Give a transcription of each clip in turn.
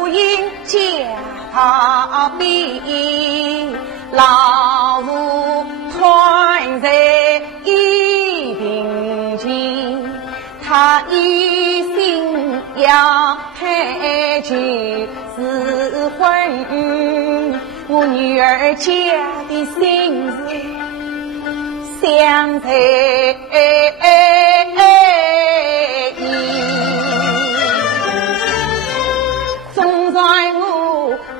无因家比，老夫团在一并前，他一心要配娶是婚，我女儿家的心事相随总算我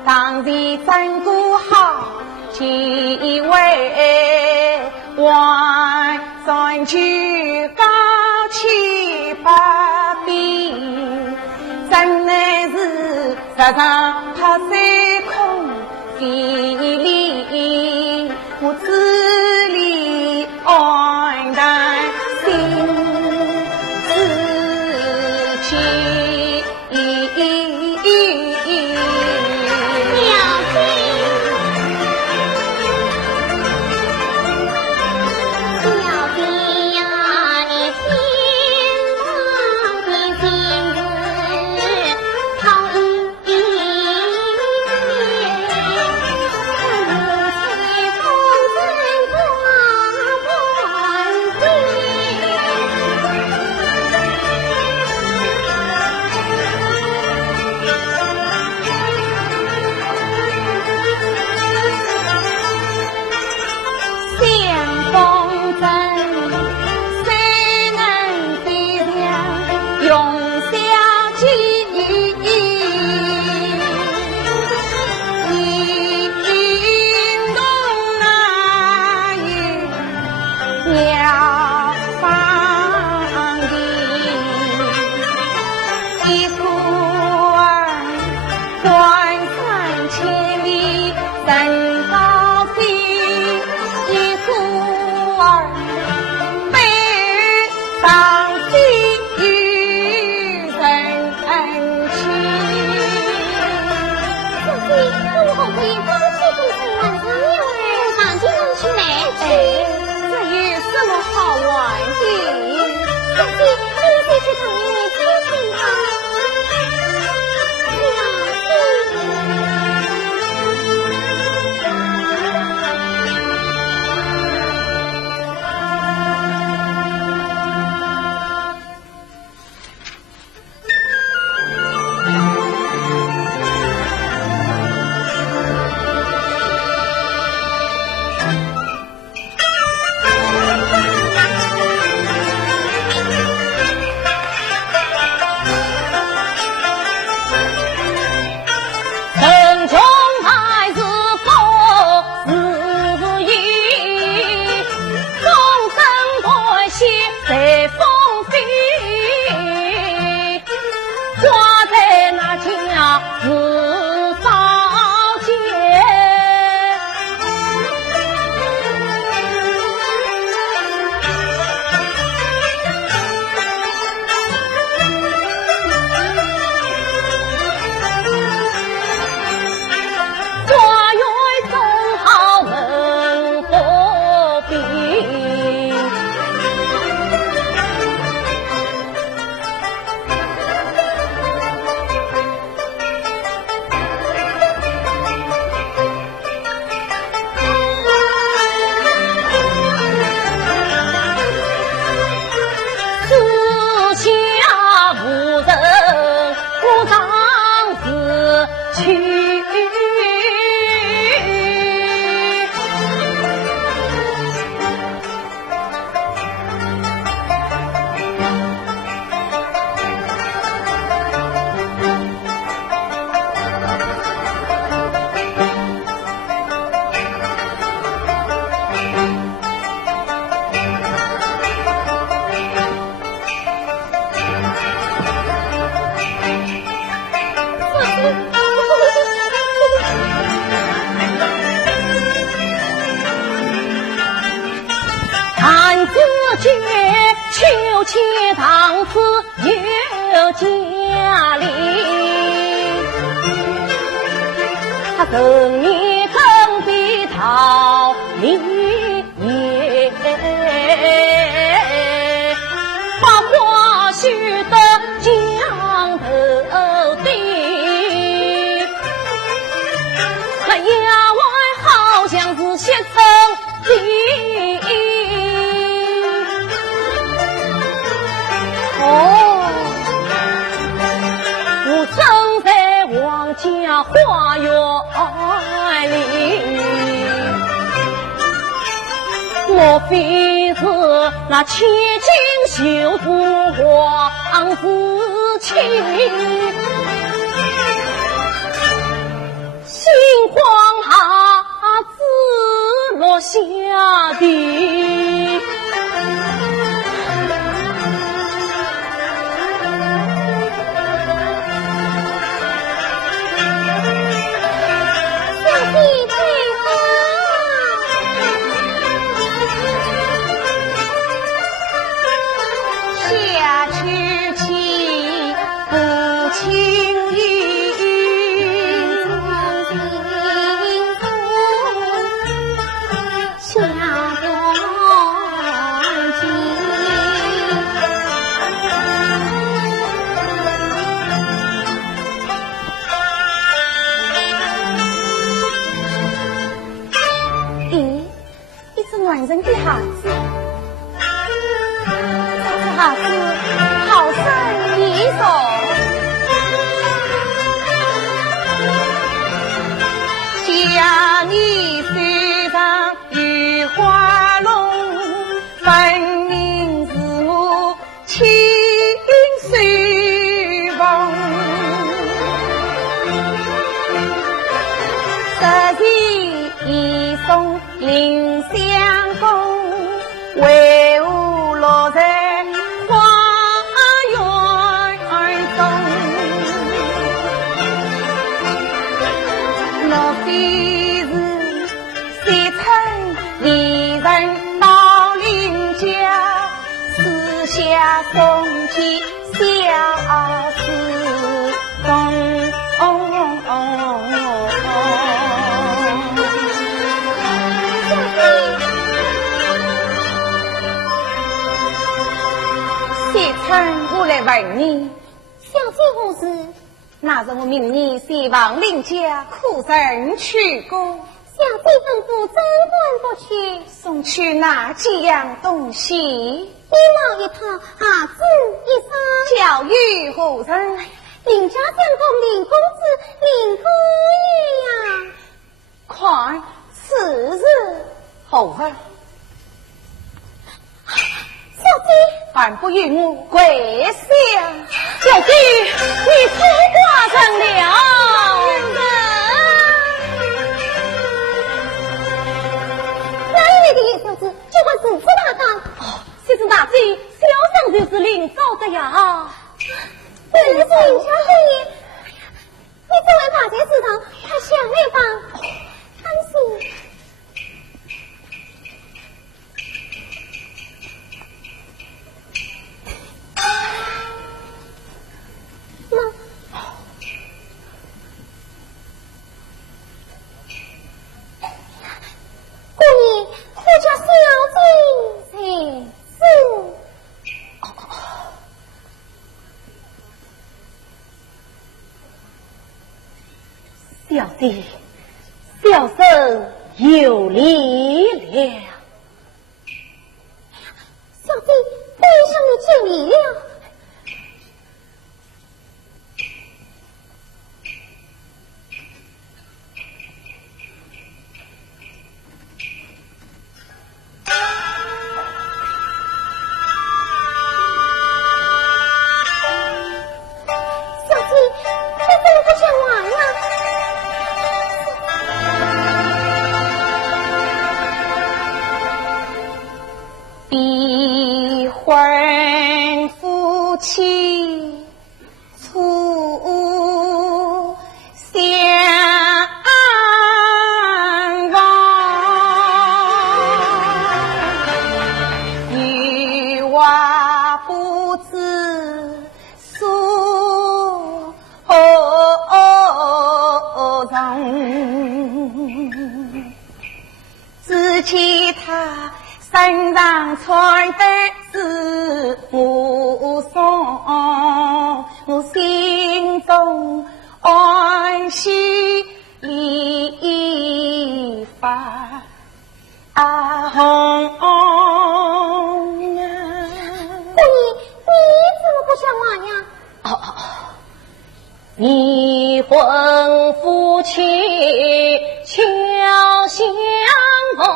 当地真过好几位，万算去高起八比，真乃是实上他三空费力，我自里安淡心自弃。求妾当此有家里，他更你更比逃离也，把花絮的江头地，我生在王家花园里，莫非是那千金绣出王子情？心慌哈子落下地。男人的孩子，这孩子好生一手，家里虽上雨花龙，分明是我亲随逢。十里一送林相公，为我落在花园中。莫非是谁趁离人到邻家，私下送去小侍奉？谁趁我来问你，小姐何事？那是我明年前往邻家苦神去过，小姐吩咐怎管不去？送去哪几样东西？衣帽一套，鞋子一双，教育何人？林家相公林公子林姑爷呀！快，此日何日？小姐，还不与我跪下？小姐，你错挂上了。哪一位的野小子就会如此大胆？哦，其实大姐，小生就是领走的呀。原来是林小姐，你这位大姐之堂，快想那方，看心。姑爷，我家小姐才是。小弟，小生有礼了。小姐，背上你见礼了。其他身上穿的是我送，我心中欢喜理发。离婚夫妻巧相逢，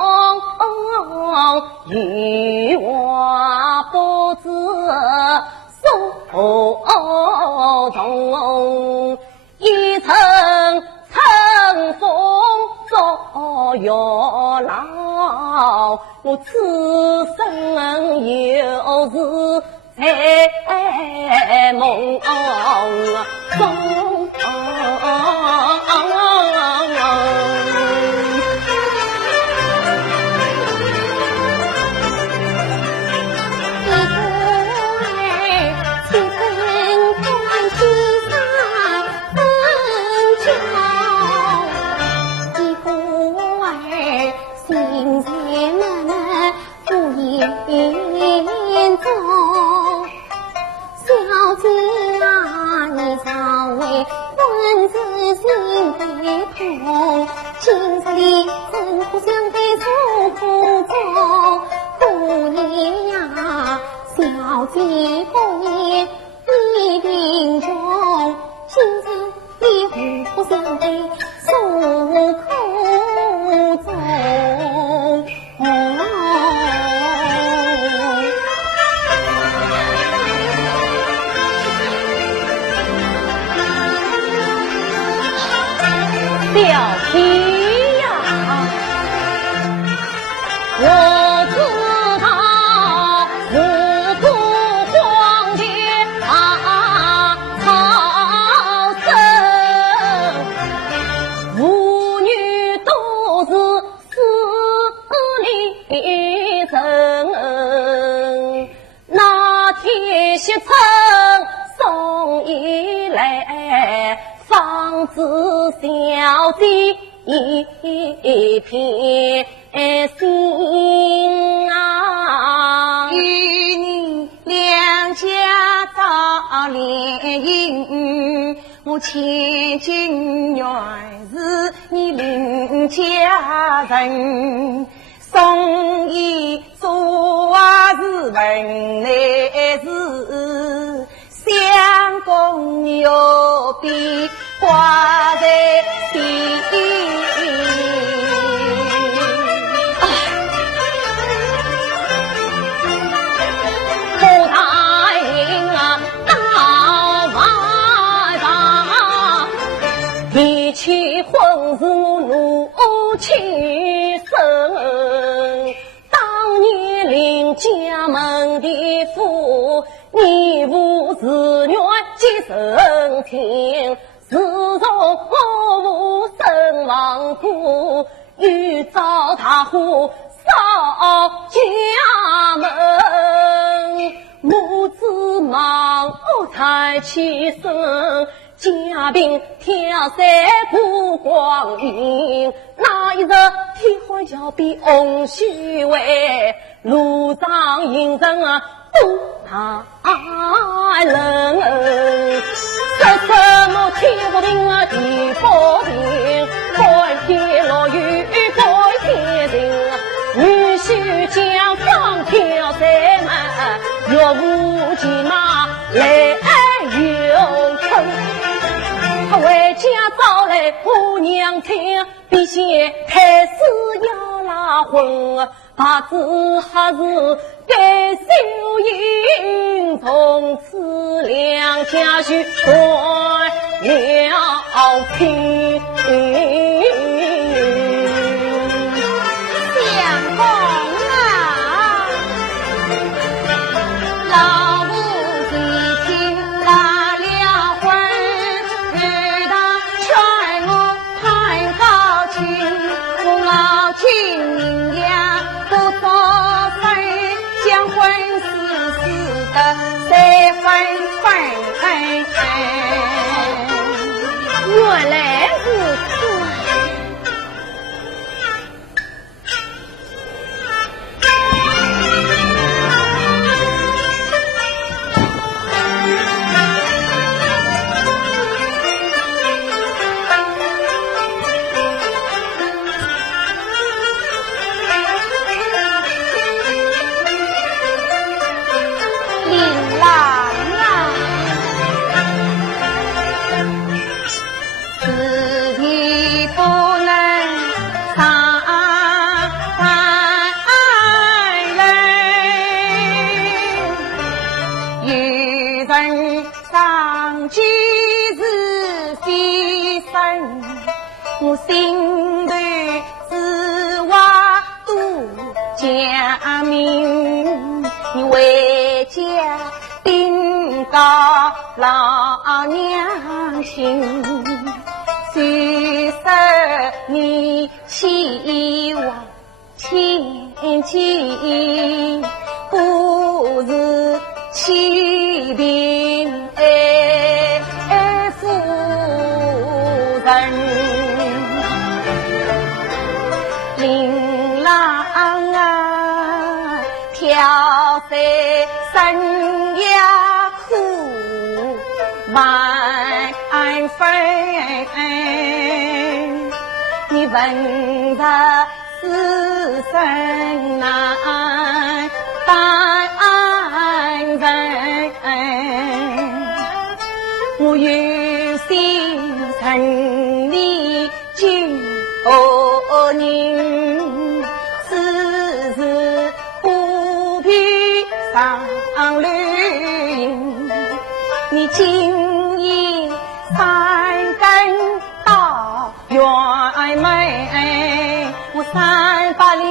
与我不知所从，一层层风作月老，我此生又是在梦中。今朝里真不想在诉苦中，姑爷呀，小姐姑爷一定中，今朝里不想在诉苦中。小弟呀，我知道五谷荒野草生，妇女都是死里人。那天西城送一来，方知小弟一片心啊，与你两家早联姻，我千金原是你邻家人，送一做是文内事，相公有必挂在心。不答应啊，到外房，提起婚事怒气生。当年临家门的父，你无自愿接生听，自从我身亡故，欲遭大祸扫家门，母子忙才起身，家贫挑三不光阴，那一日天荒要比翁虚伪，路上迎人不太冷，说什么天不定地不定，白天落雨白天晴，女婿将双挑三门，若无骑马来有春，回家找来姑娘听，必先开始要拉婚，怕子还是该修营，从此两家去断了亲。相公啊，老母一听拉了婚，遇到劝我攀高亲，我老亲人呀不作分，将婚事的三分分。原来我心头只挖渡家明，你为家顶高老娘心，虽说你期望千金，不是欺贫夫人，琳琅啊，挑在生呀苦，万分你问他是生难担人，我有心成你救人，只是不必上旅，你今夜三更到园门，我300两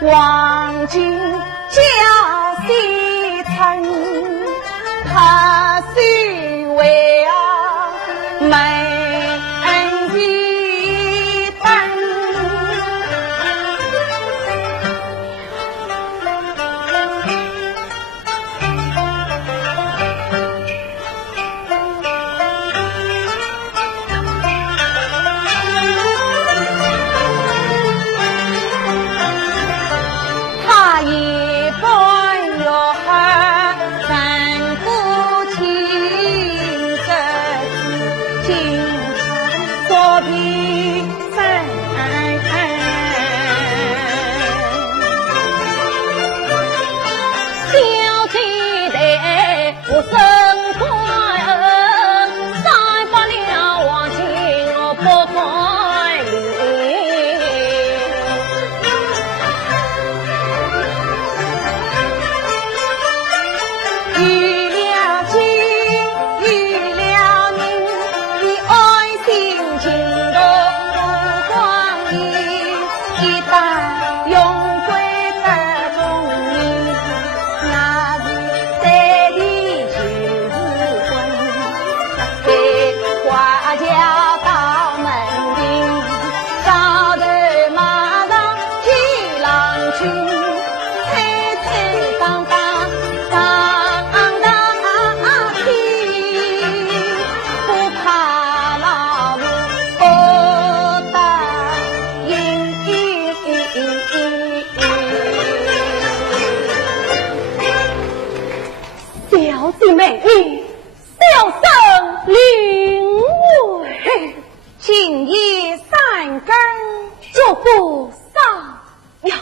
黄金交西城，他虽为门一灯。他一般有三不清的经所比三小气的我生快300两黄金我不快领。遇了金，遇了人，你爱心情都不光阴，一旦用归得中人，那是在地就是婚，给花轿到门庭，高头马上去郎君。小姐美丽，小生领会，今夜3更就不上呀。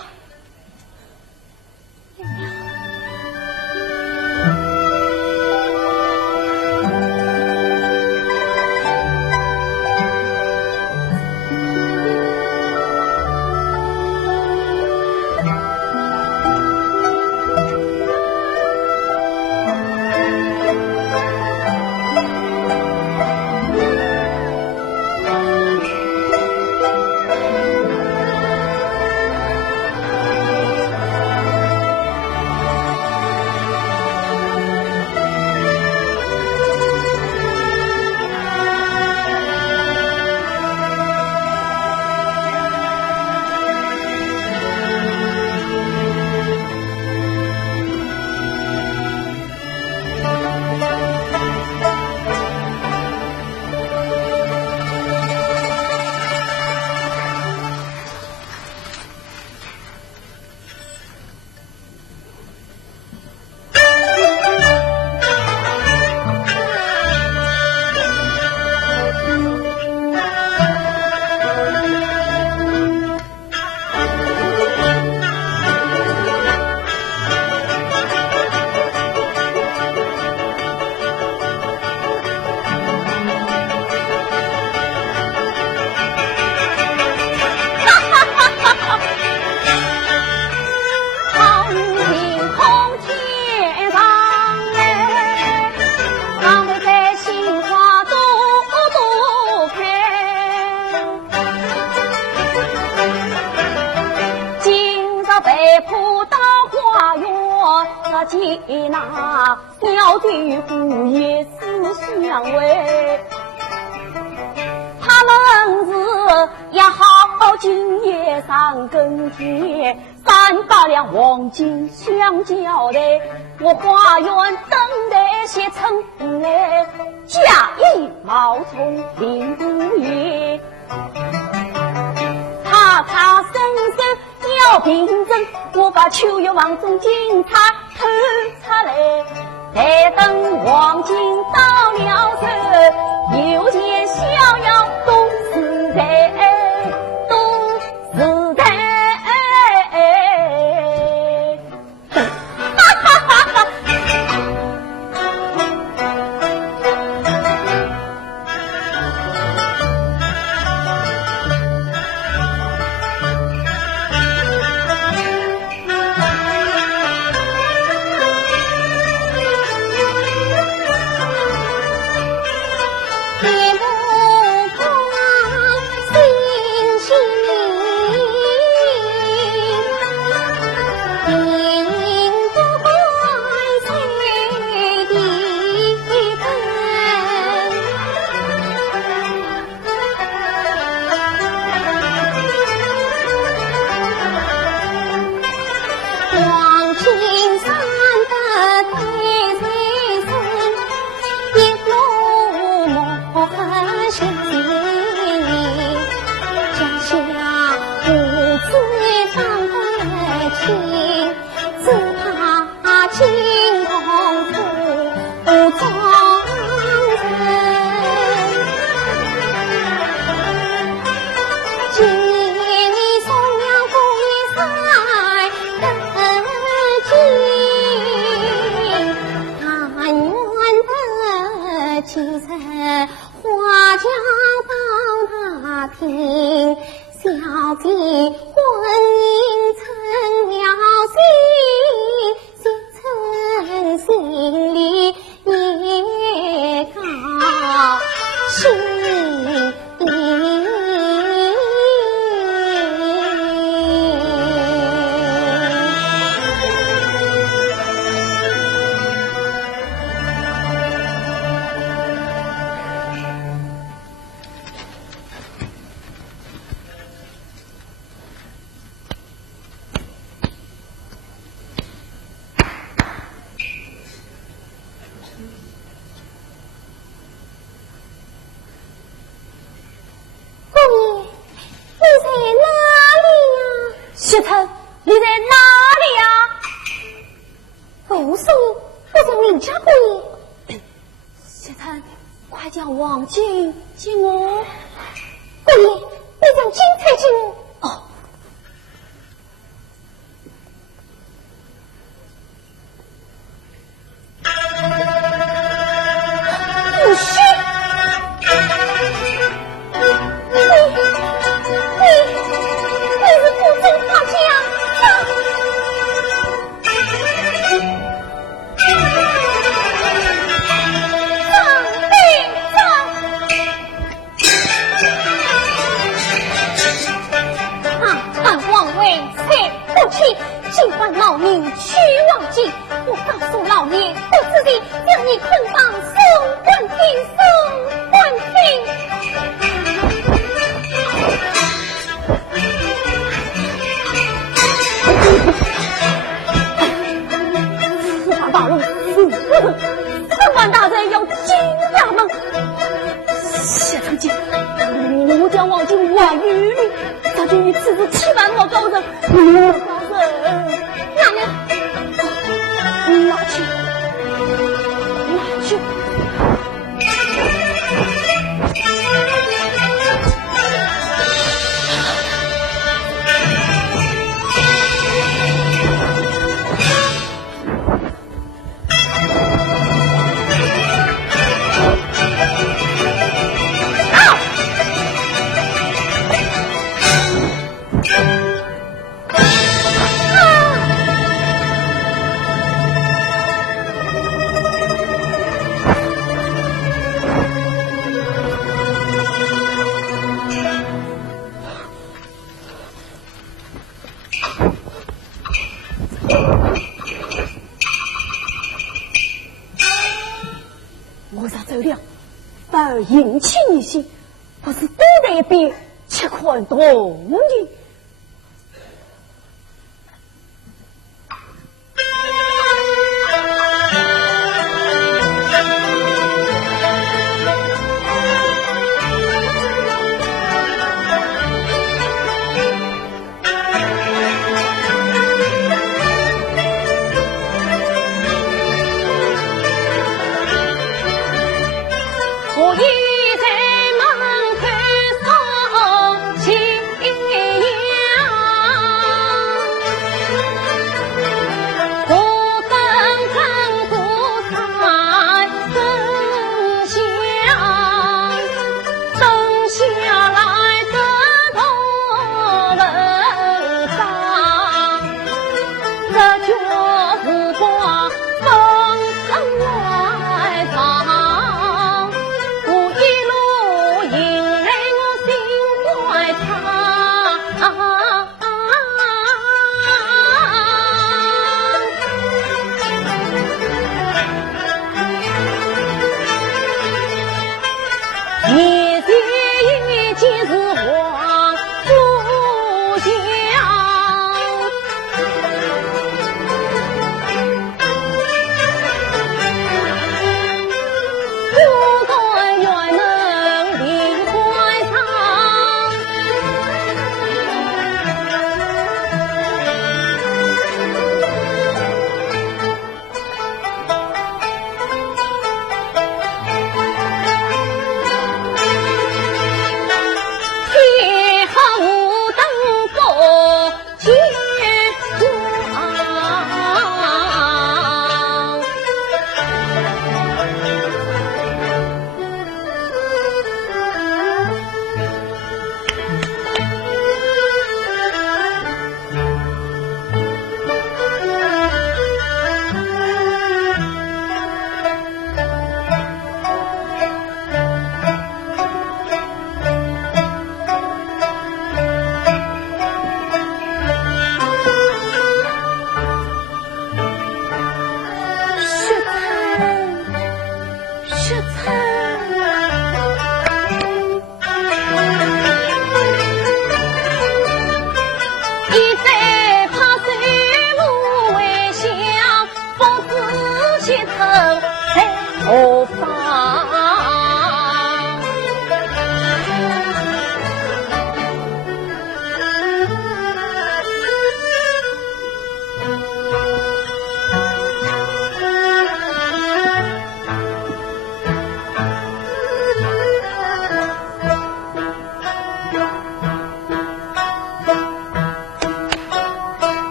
他接纳小弟姑爷思相为，他们是要好今夜上更天，300两黄金相交代，我花园等待些成来，假意冒充林姑爷。他声声要凭证，我把秋月王中警察偷出来，待等黄金到了手，有钱逍遥都是在，都是在。哈哈哈哈！薛城，你在哪里呀？为无所以，我在你家过夜。薛城，快叫王金进我。姑爷，你将金钗进我。哦。不是。尽管老命去忘记，我告诉老爷，我自己将你捆绑送官厅，送官厅。司法大人，司官大人要进衙门。谢长卿，我将王金还于你，他就你此次欺瞒我高人，我高人。哪能？拿去，拿去。啊！且看动的。我一在门口送新娘，我纷纷不采灯香，灯下来得头文章，这就是挂风声外放。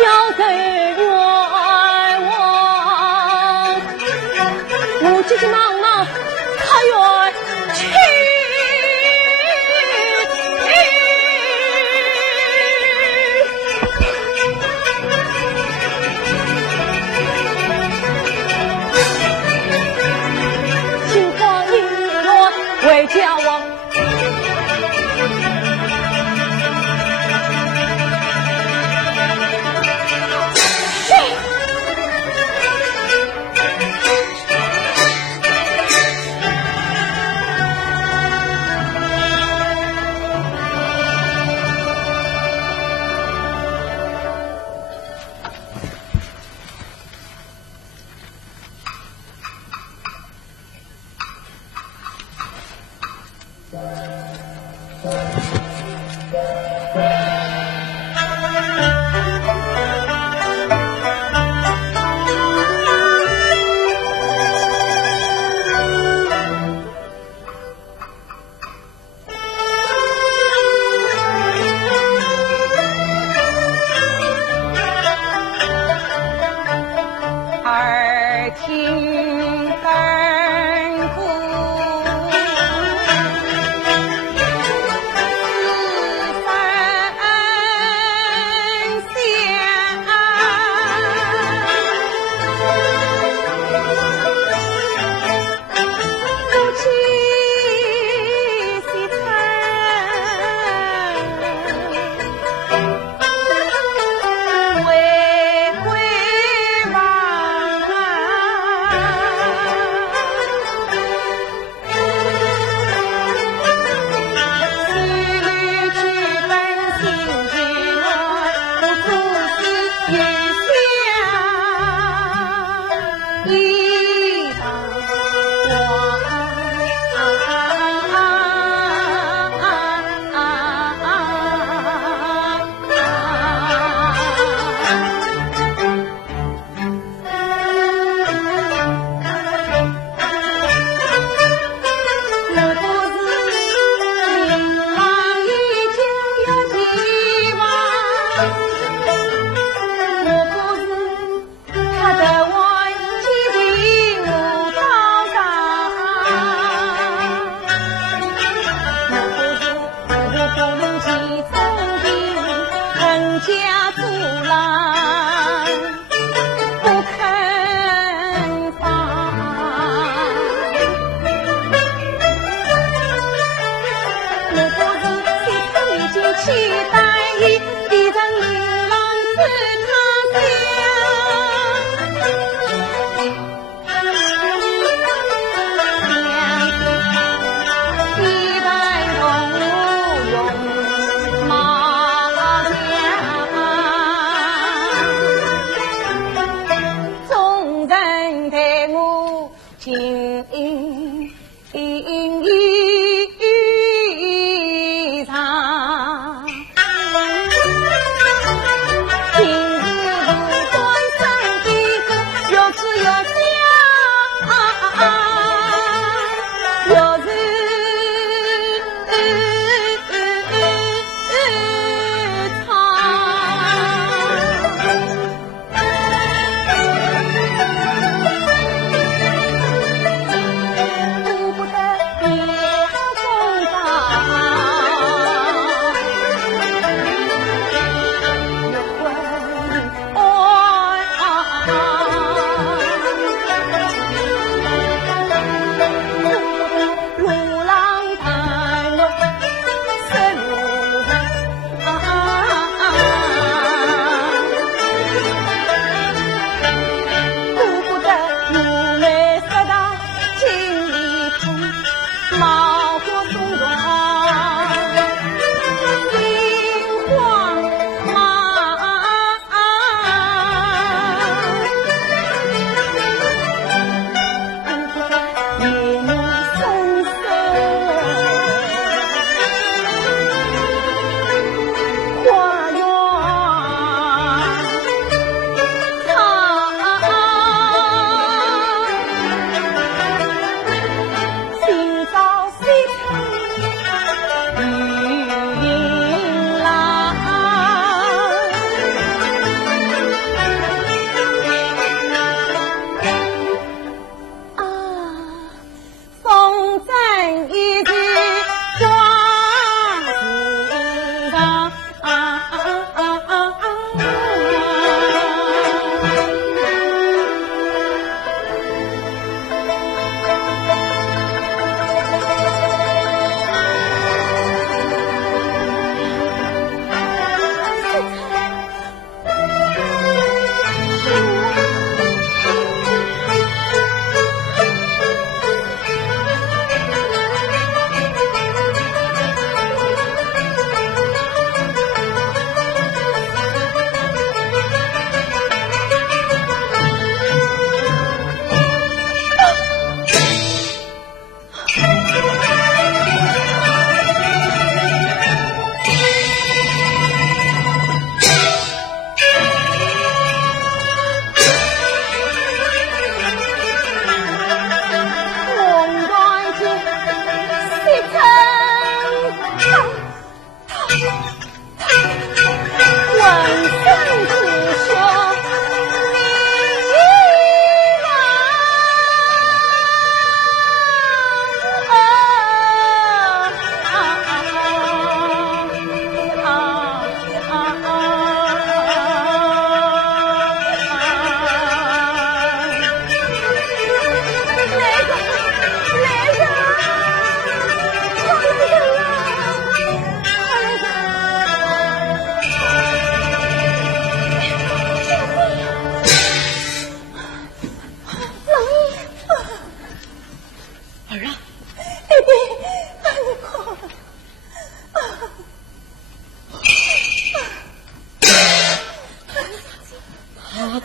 要得冤枉，我急急忙忙他愿去。心慌意乱为家亡，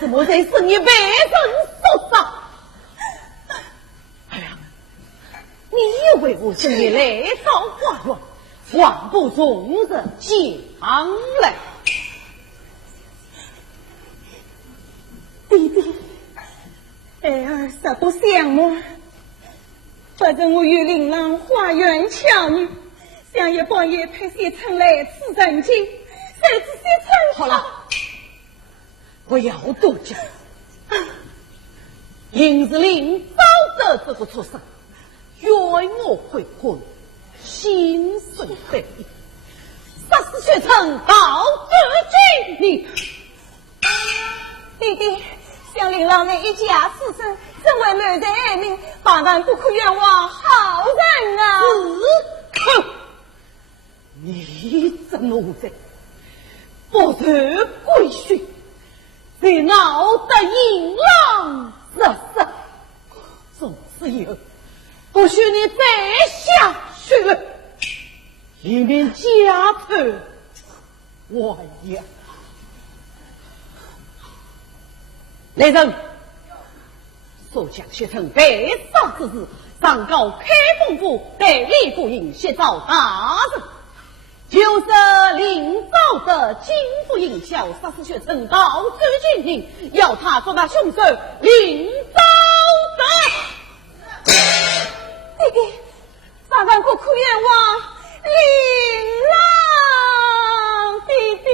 怎么才是你被人所杀？哎呀，你以为我是你来造花园，还不从着将来？弟弟，儿儿实不相瞒，反正我与琳琅花园巧女，想也半夜派些臣来此人情，谁知些臣好了，不要多讲。林子林早得这个畜生，冤我悔婚，心碎悲意，杀死学成到至今你。弟弟，像琳琅那一家私生，怎为满人爱民，万万不可冤枉好人啊！哼！你这奴才，不受规训，在闹得淫浪日日，从此以后，不许你再下去，以免家丑外扬。来人，速将学成被杀之事上告开封府代理部营协召大人，就是临早的金府营校杀死学成到至今庭，要他捉拿凶手临早的。弟弟，万万不可冤枉琳琅，弟弟。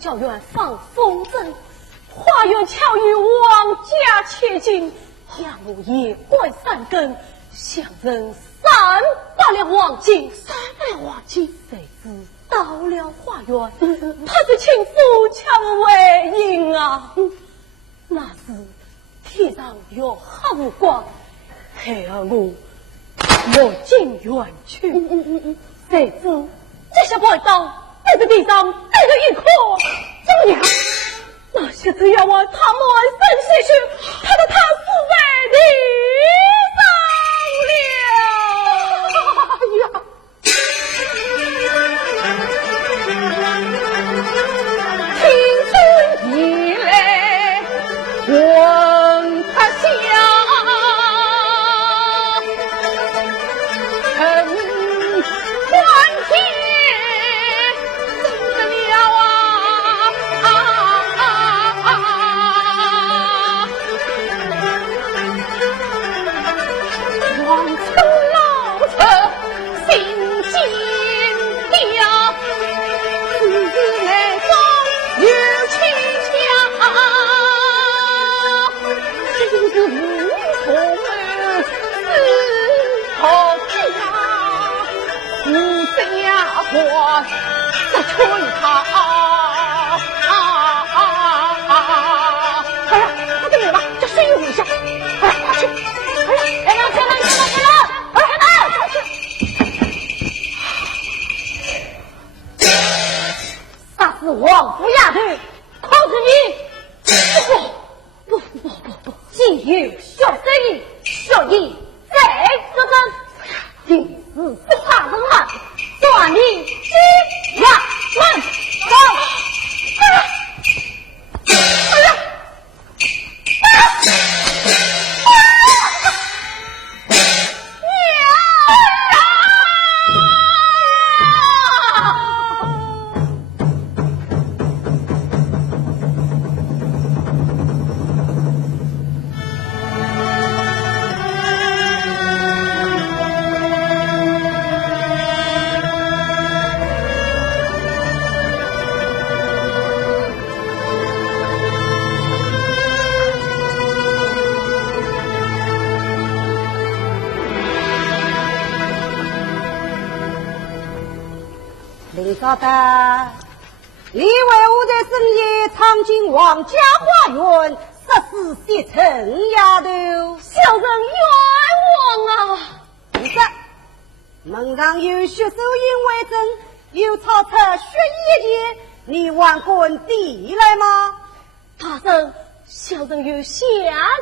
教院放风筝，花园巧与王家切近，养母夜怪三更，相人300两黄金，300两黄金，谁知到了花园，他是亲夫巧为应啊！那时天上有黑无光，孩儿我落进园去，谁知这下怪刀。在这地上带着一颗怎么样？那些只要我他满身是血，他的他死在地上了。听君一来问他乡，火再吹他。好了，快点吧，这水用一下。好了，快去。好了，开门，开门，开门，开门！好了，开门，快去。杀死王府丫头，控制你！不，既有小生意，小义再自珍，今日不怕人们，算你鸡呀门走。好的，你为我的生意闯进王家花园，杀死谢陈丫头，小人冤枉啊！不是，门上有血手印为证，有抄出血衣件，你王棍递来吗？大人，小人有下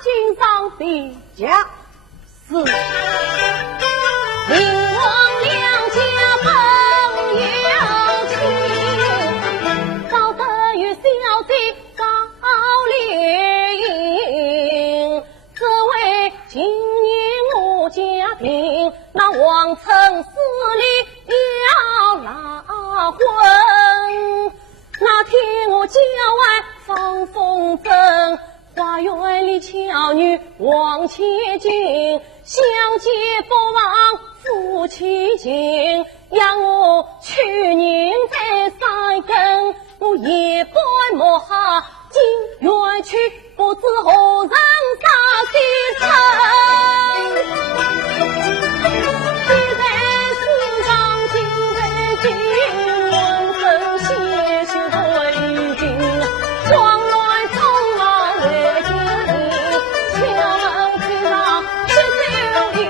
金上的讲是灵王两家朋友情，高德与小姐高龄，只为今年我家庭，那王城司里要拉婚。那天我郊外放风筝，花园里巧女望千金，相见不忘夫妻情，让我去年在山根，我夜半莫下今远去，不知何人杀西城。现在世上今在今，人生写写对镜，慌乱匆忙为经营，敲门推上去修营，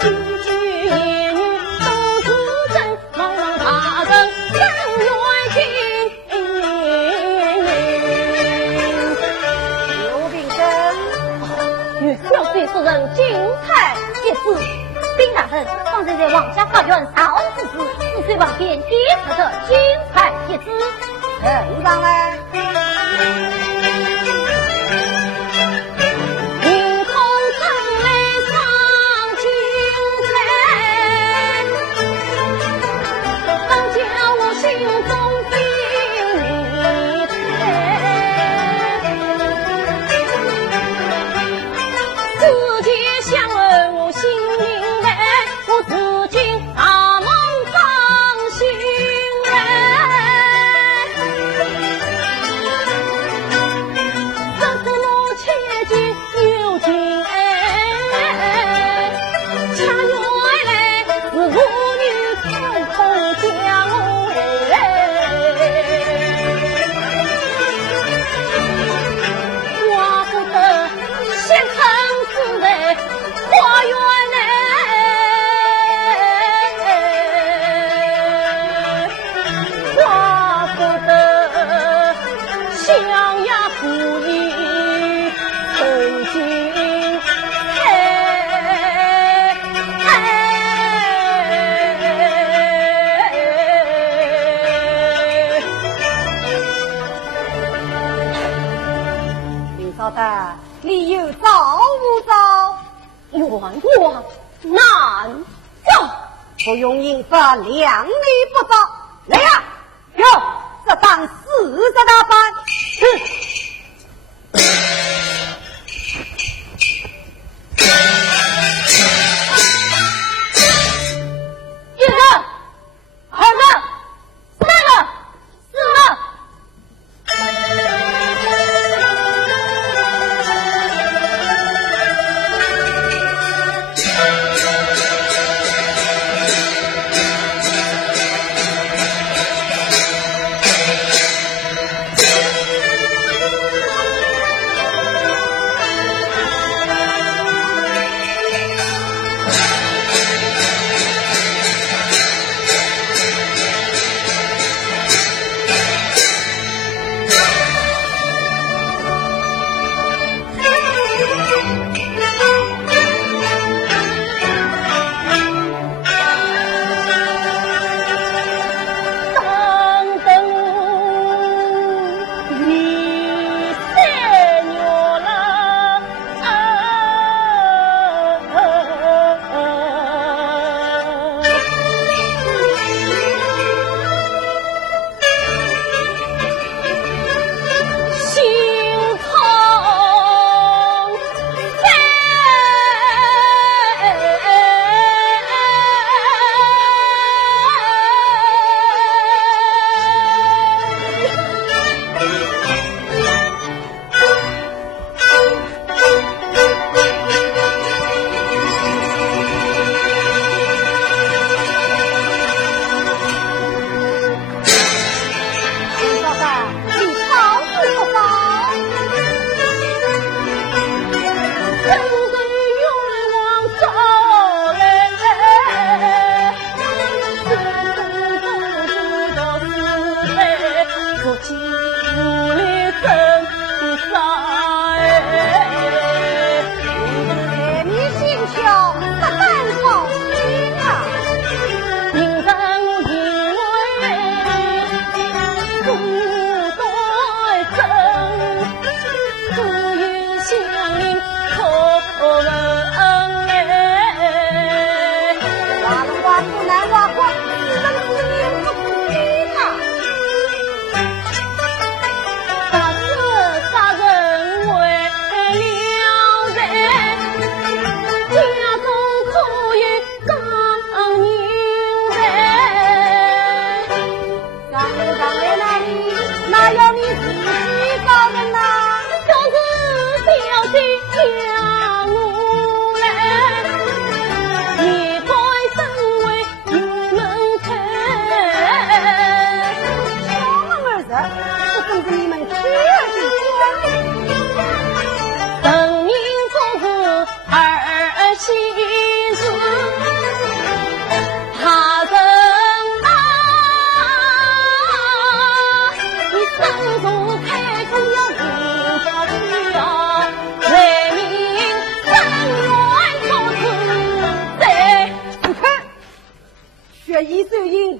几句言语都出真，茫茫大人真远近。刘秉生，与小姐夫人精彩一次。丁大人，方才在王家花园烧子子，四岁王天接触的精彩一次。陈上来。凭空争来上精彩，当叫我心中惊迷猜。世界相恩我心明白，我自今大梦放心来。这是我切记有情爱，恰原来是妇女偷偷将我怪不得先生是在花园怪不得小丫故意曾经林少德，你有招无招？冤枉难走。不用引发两力不招。来呀，哟，这当死的打扮。一个，二个，三个，四个。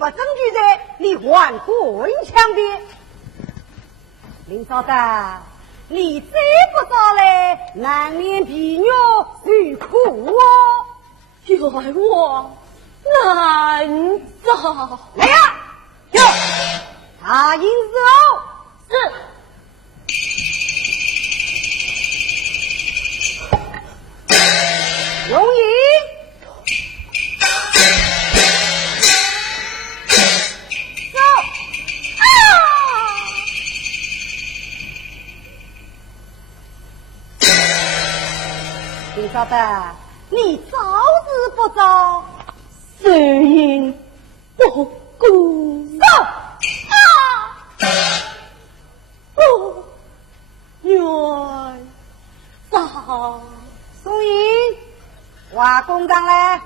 不证据者，你还滚枪的。林少德，你再不早来，难免婢女受苦哦。冤枉难遭。来呀，哟，答应是哦。是。容易。林少德，你早知不早，谁因不顾？走！不冤枉。宋英，挖公章嘞。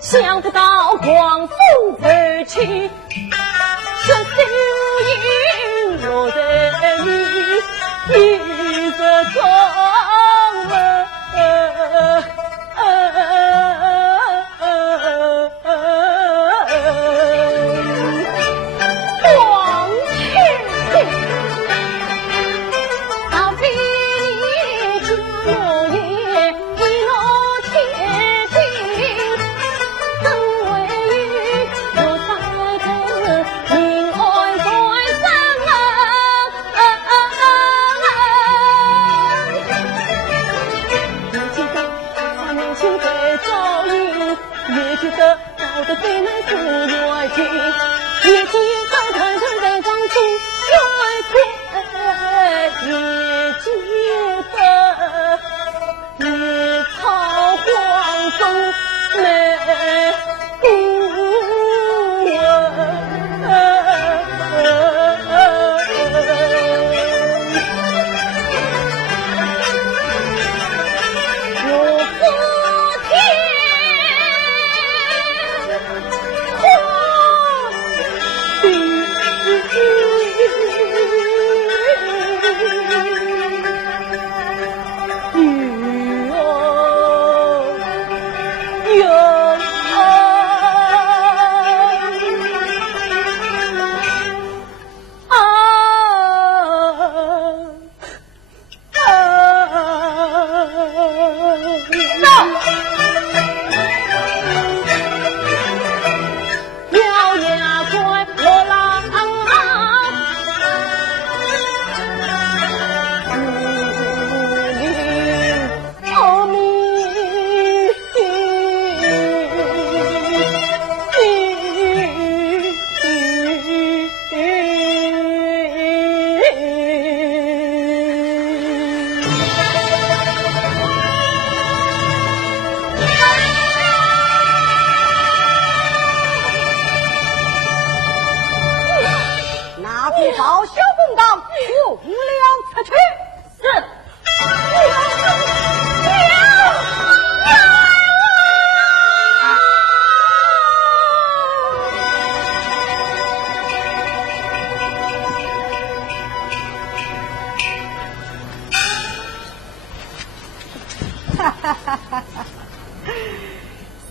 想不到狂风而去，这秀英落在你一着窗门。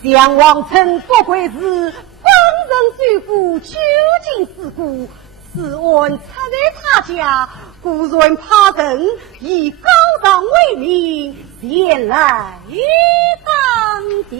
梁王臣不愧是风尘水府究竟之故，此案出在他家，故人怕人以高堂为名前来当殿。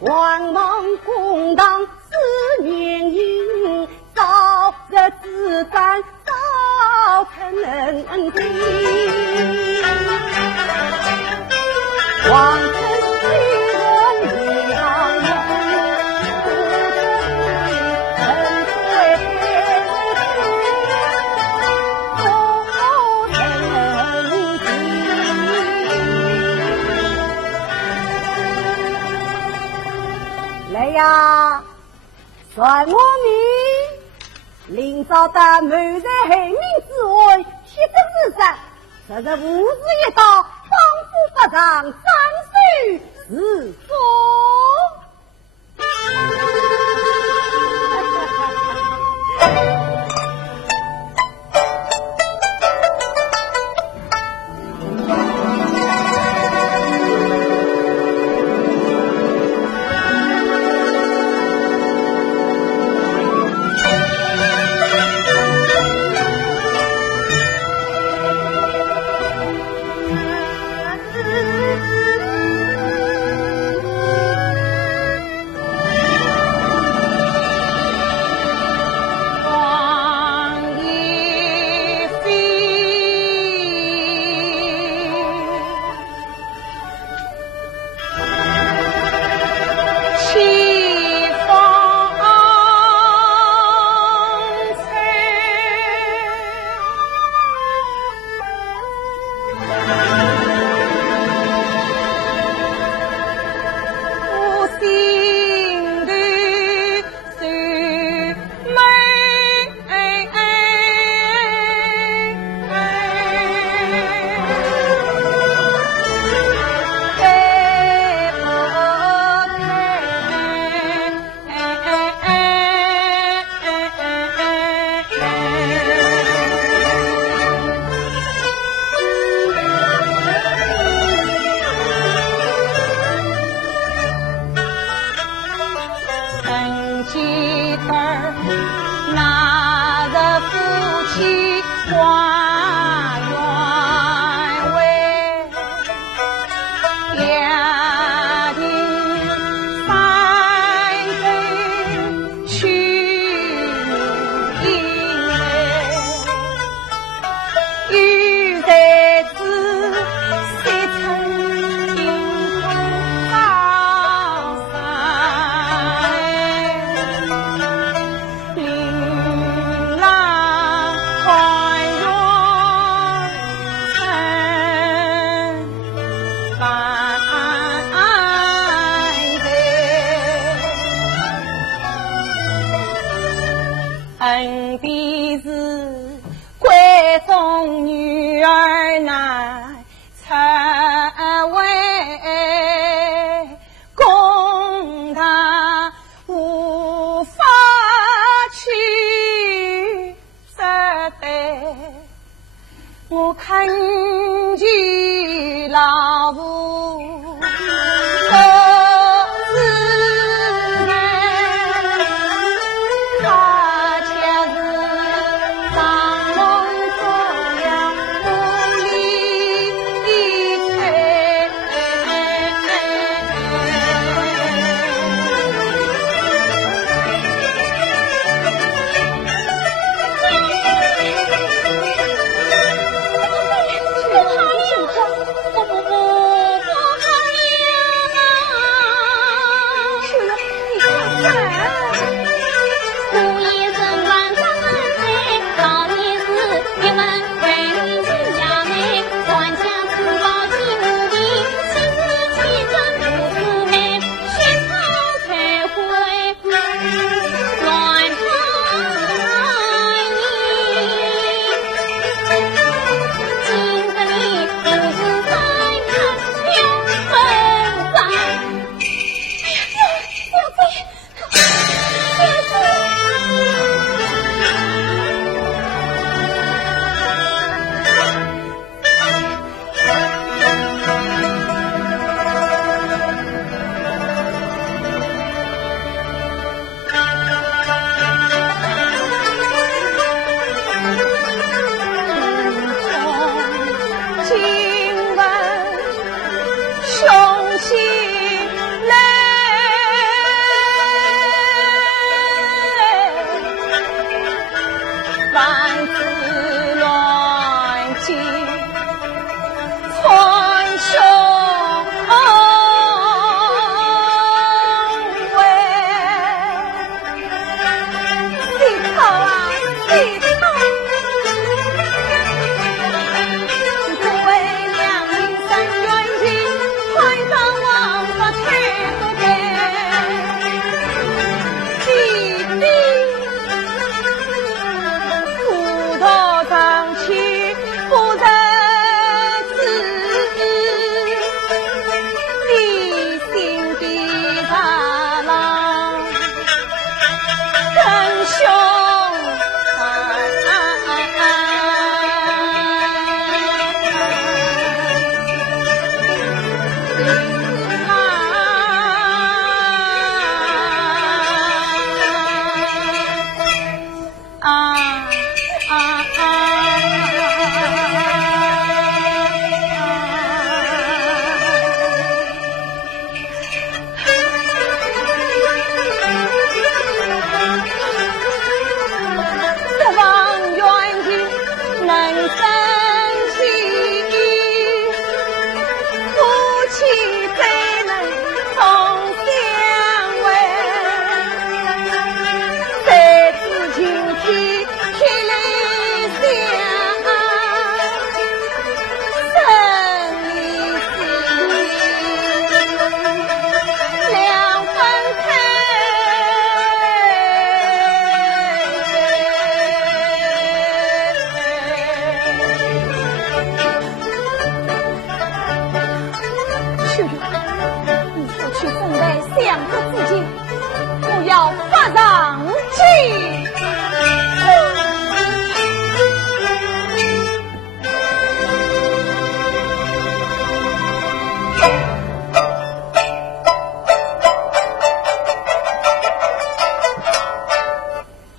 王莽公堂4年营，早日子弹早成兵。王臣虽然离行来呀！算我命，临朝的谋在害民之外，铁证之上，这是无事一道，帮夫发长，张手是中。恩必是贵中女儿难成为公堂无法去舍得，我看见老夫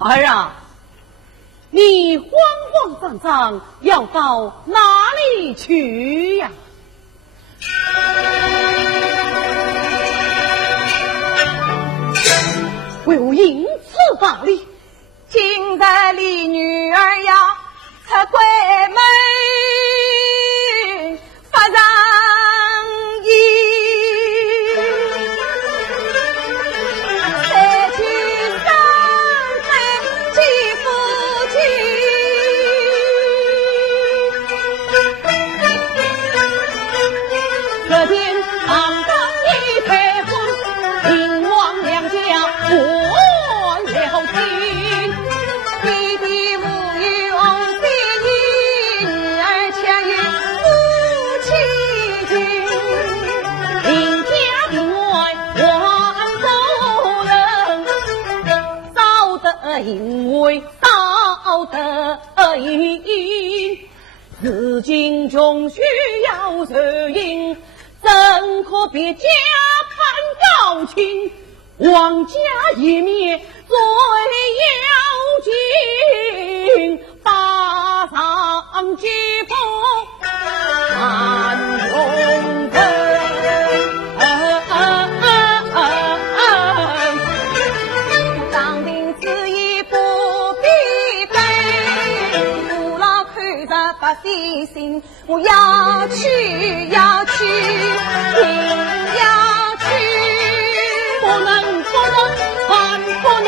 儿啊，你慌慌张张要到哪里去呀？为我因此道理，今日李女儿要出闺门发上衣，再去上门见夫亲。这天堂堂一结婚，秦王两家过了亲。弟弟无有别意，女儿强于夫妻情。邻家庭外万不能，少得因为少得因，如今终须要受刑，怎可别家看高亲？王家一灭最要紧，把上举报难容忍。当兵此意不必备，父老看着不费心。我要去，要去，定要去。不能，还不能！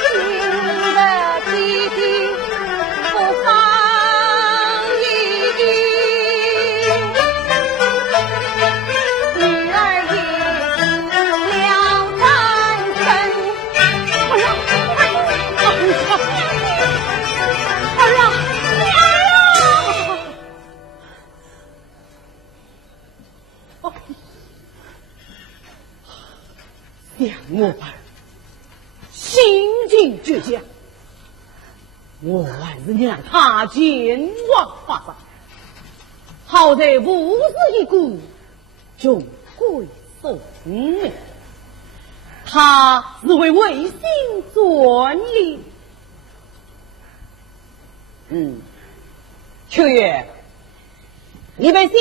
今日弟弟不放逸，女儿也了单身。儿啊！两我儿心境倔强，我还是让他前往发展，好在无事一顾，终归送命。他是为卫星专利。秋月，你被小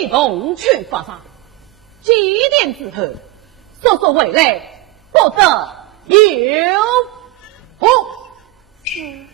弟同去发丧，几点之后，说说回来，不得有误。一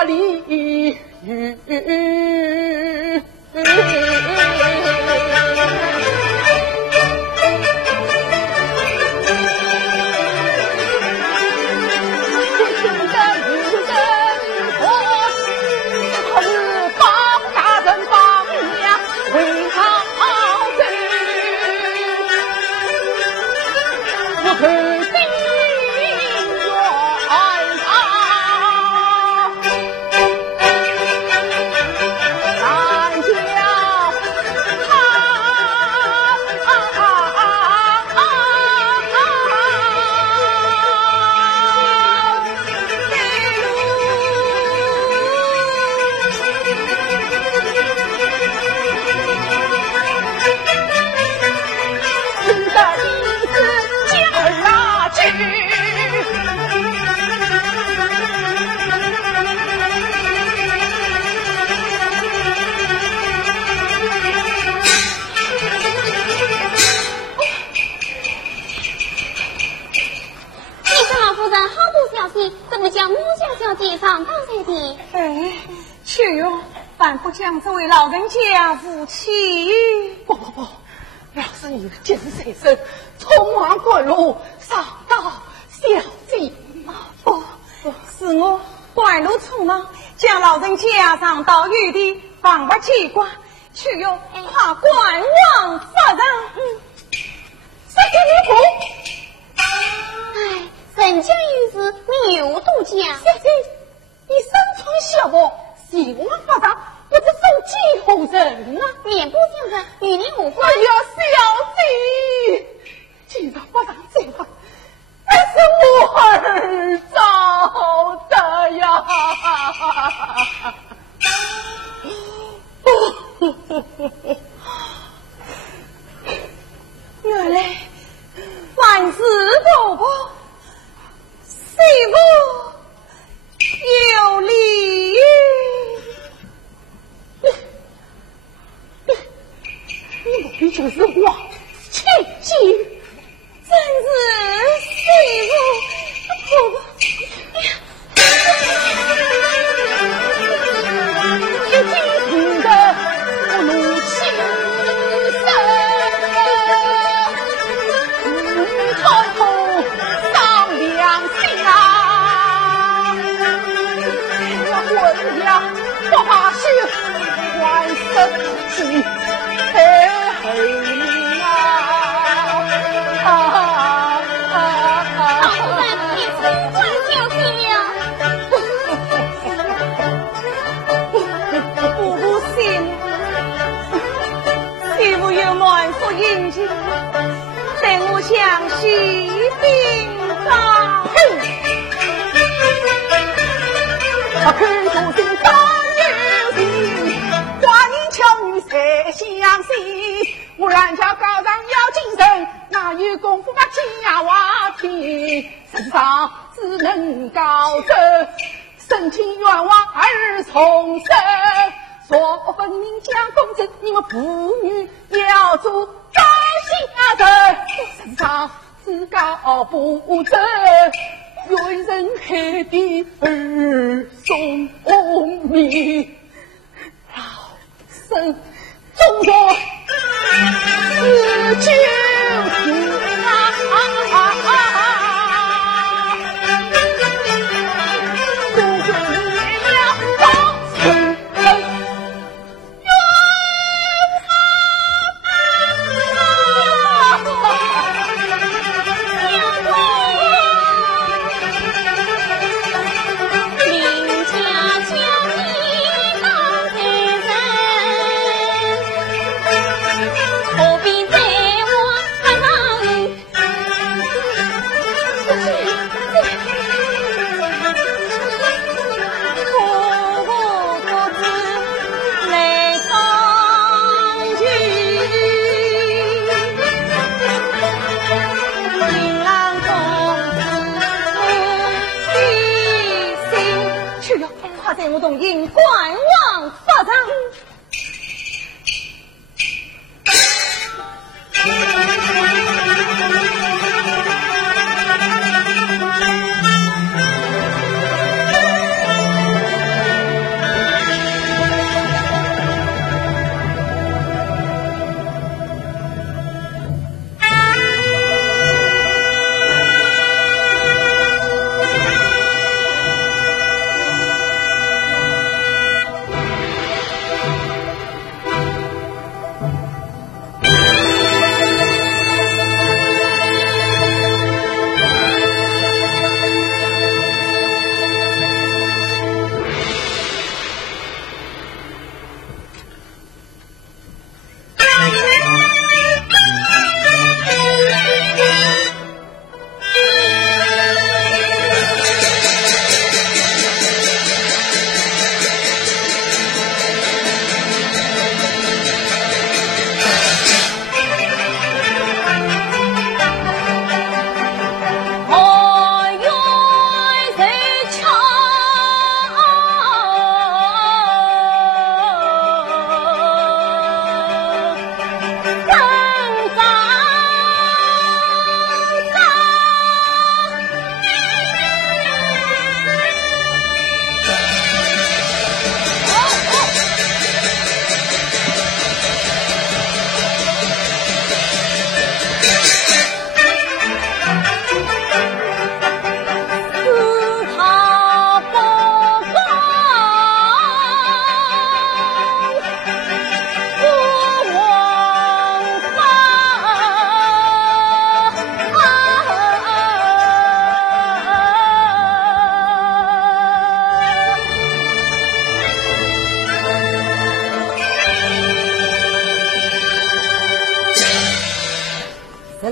我礼遇。不将这位老人家夫妻？不，老师你见识谁深，匆忙过路，伤到小姐。是我拐路匆忙，将老人家上到玉帝，放不奇怪，却又怕官王发让。谁给你补？哎，人家于是牛度假。小姐，你生存小我，希望发让。我这受继后人啊，脸部相认，与你无关。哎呀，小姐，既然不让这样，那是我儿造的呀！原来凡事婆婆媳妇有理。你就是我妻子，真是媳妇婆婆。一听的不如情深，偷偷伤良心啊！我呀，不怕是万生气。嘿你老夫人，你真怪小姐呀！我不信，媳妇有满腹阴气，等我详细禀告。我看出心当有情，花言巧语谁相信？我然家高堂要精神，哪有功夫把家娃听？身上只能高枕，深情愿望儿重生。说分明讲公正，你们妇女要做高下人，身上只高不正，愿人黑的儿送命，老身中国死就是我动因官王发张。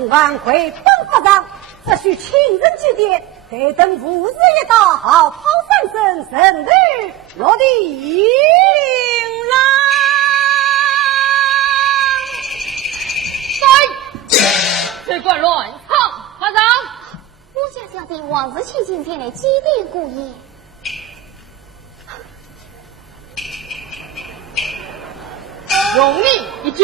万回奔法上，只需亲人祭奠，待等吾日一到，好好翻身，神头落地领了。这管乱唱，法上。我家小弟往日请今天的祭奠故业。容你一击。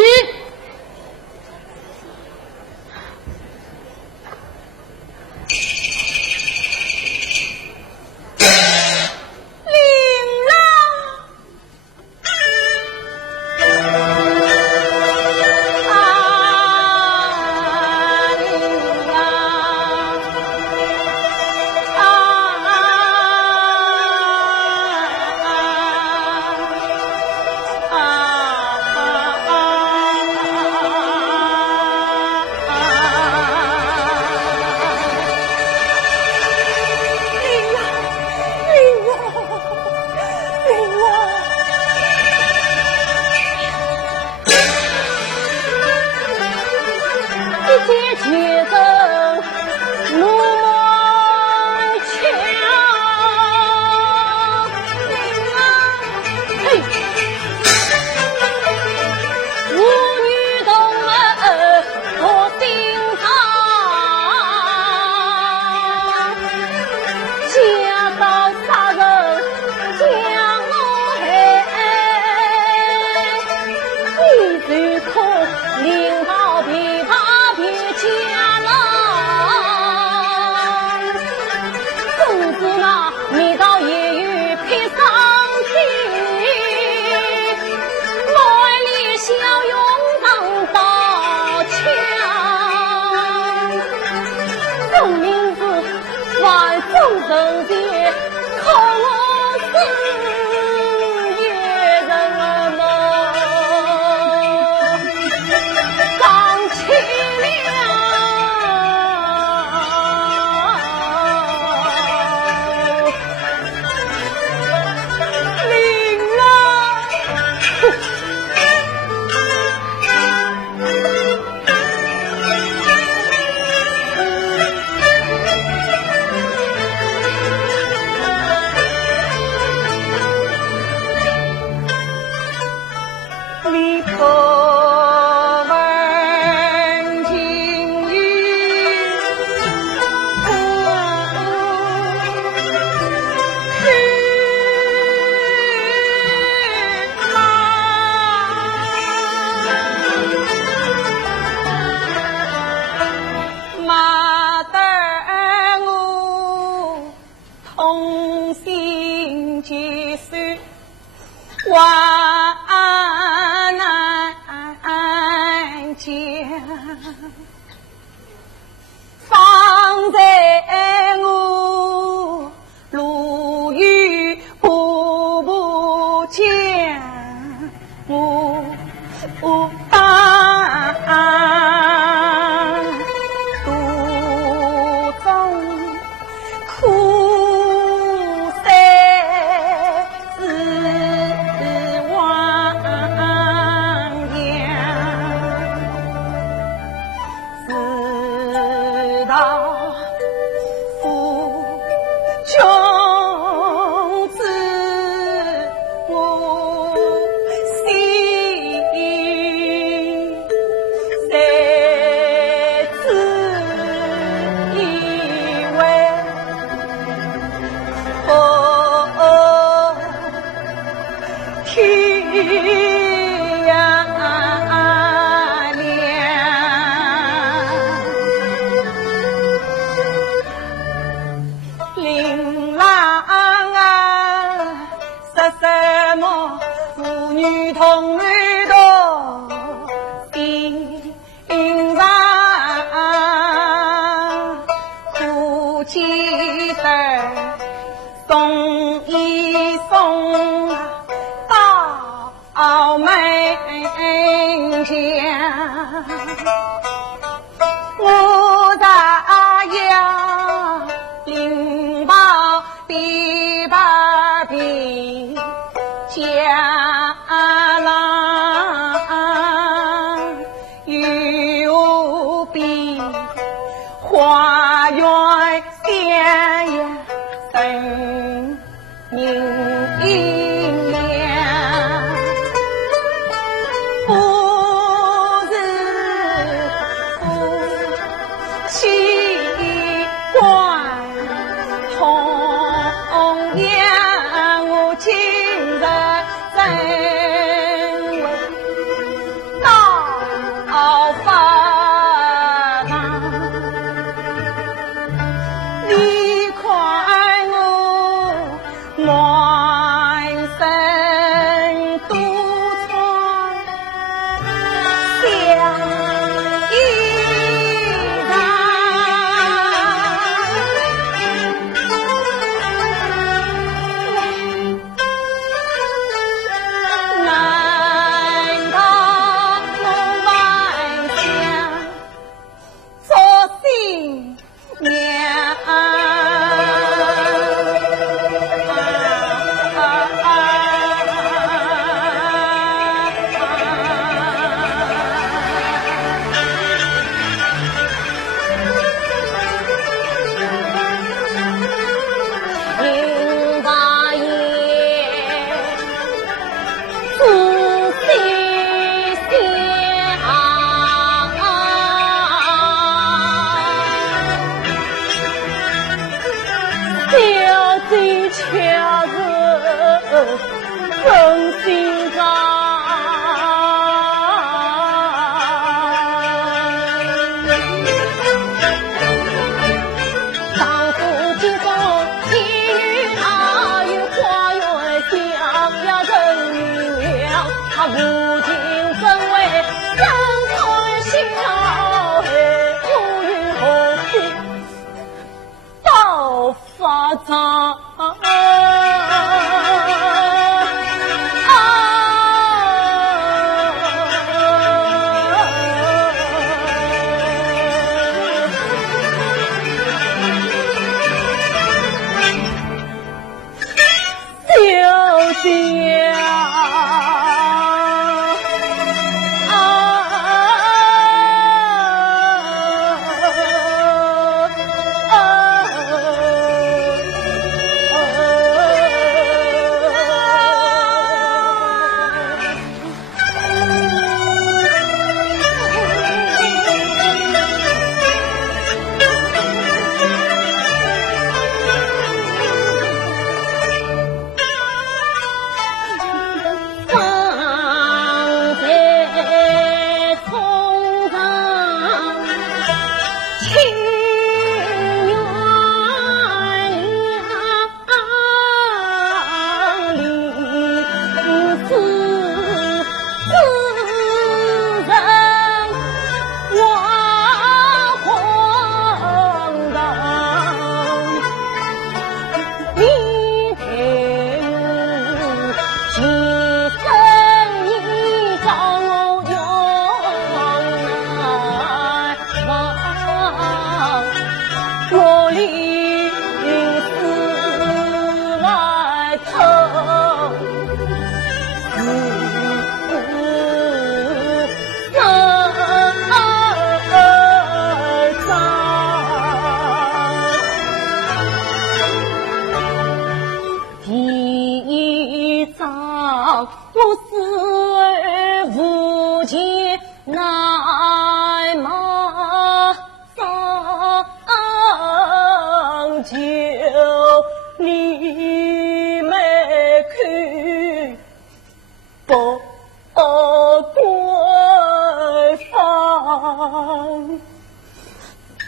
我大呀，领报比把比家郎有比。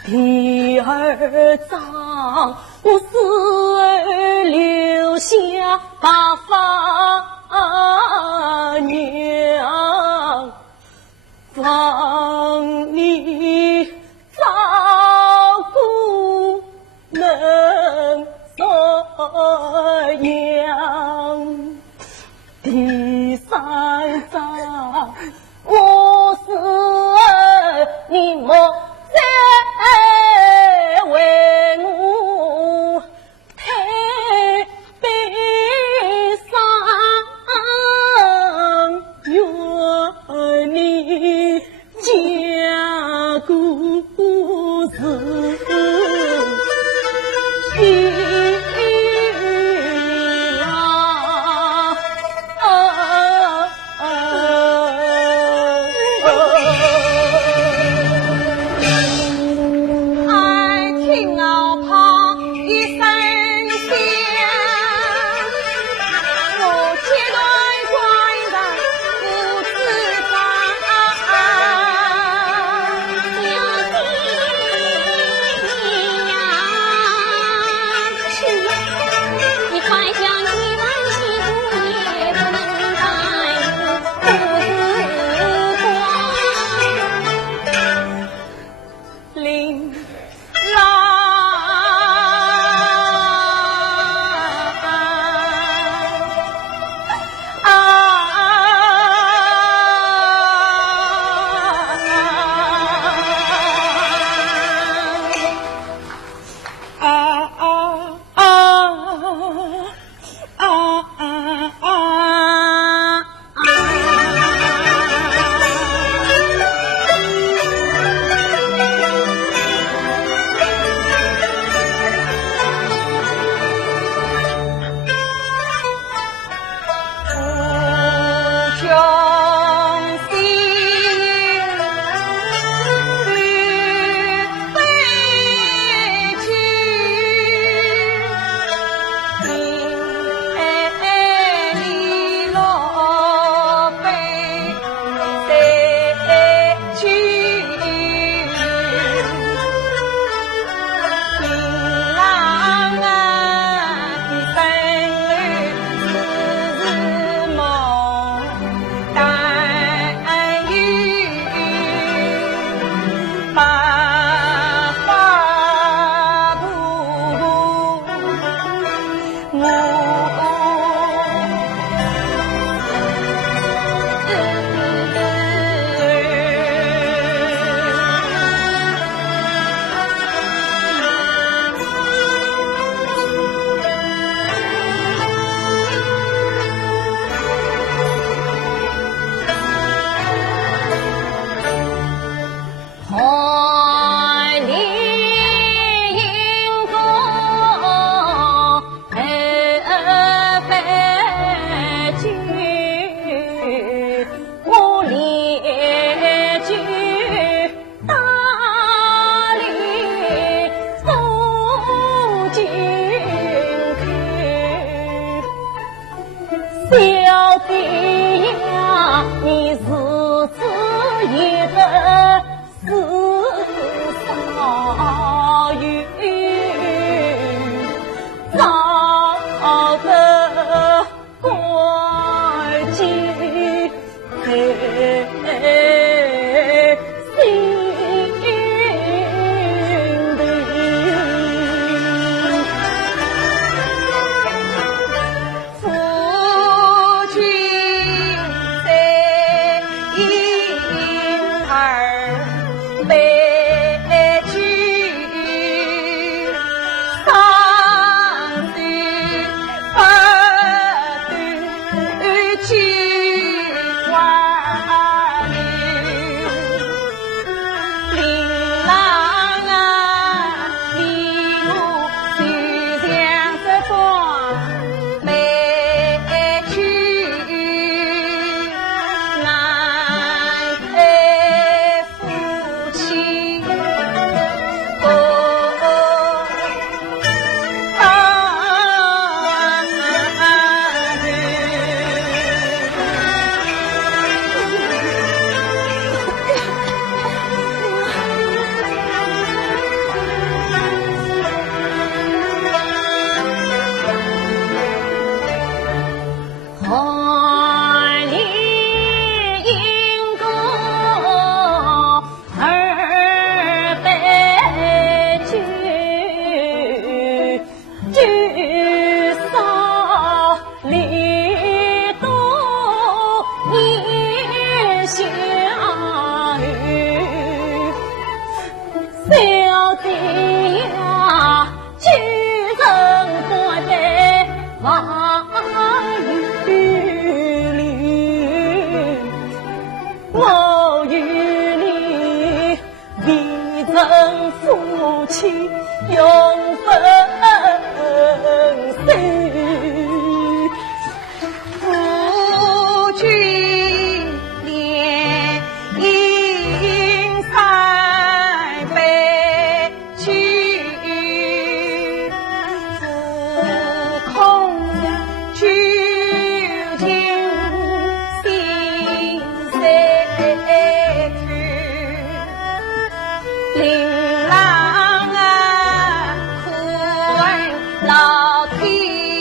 第二章，我死儿留下八法娘，望你照顾能这样。第三章，我死儿你莫再为我太悲伤，愿你家故事依然。小弟呀，你日子也得是少运，早得关进夫妻永分手，夫君连营三杯去，夫空究竟心塞去。琳琅啊，苦问老天。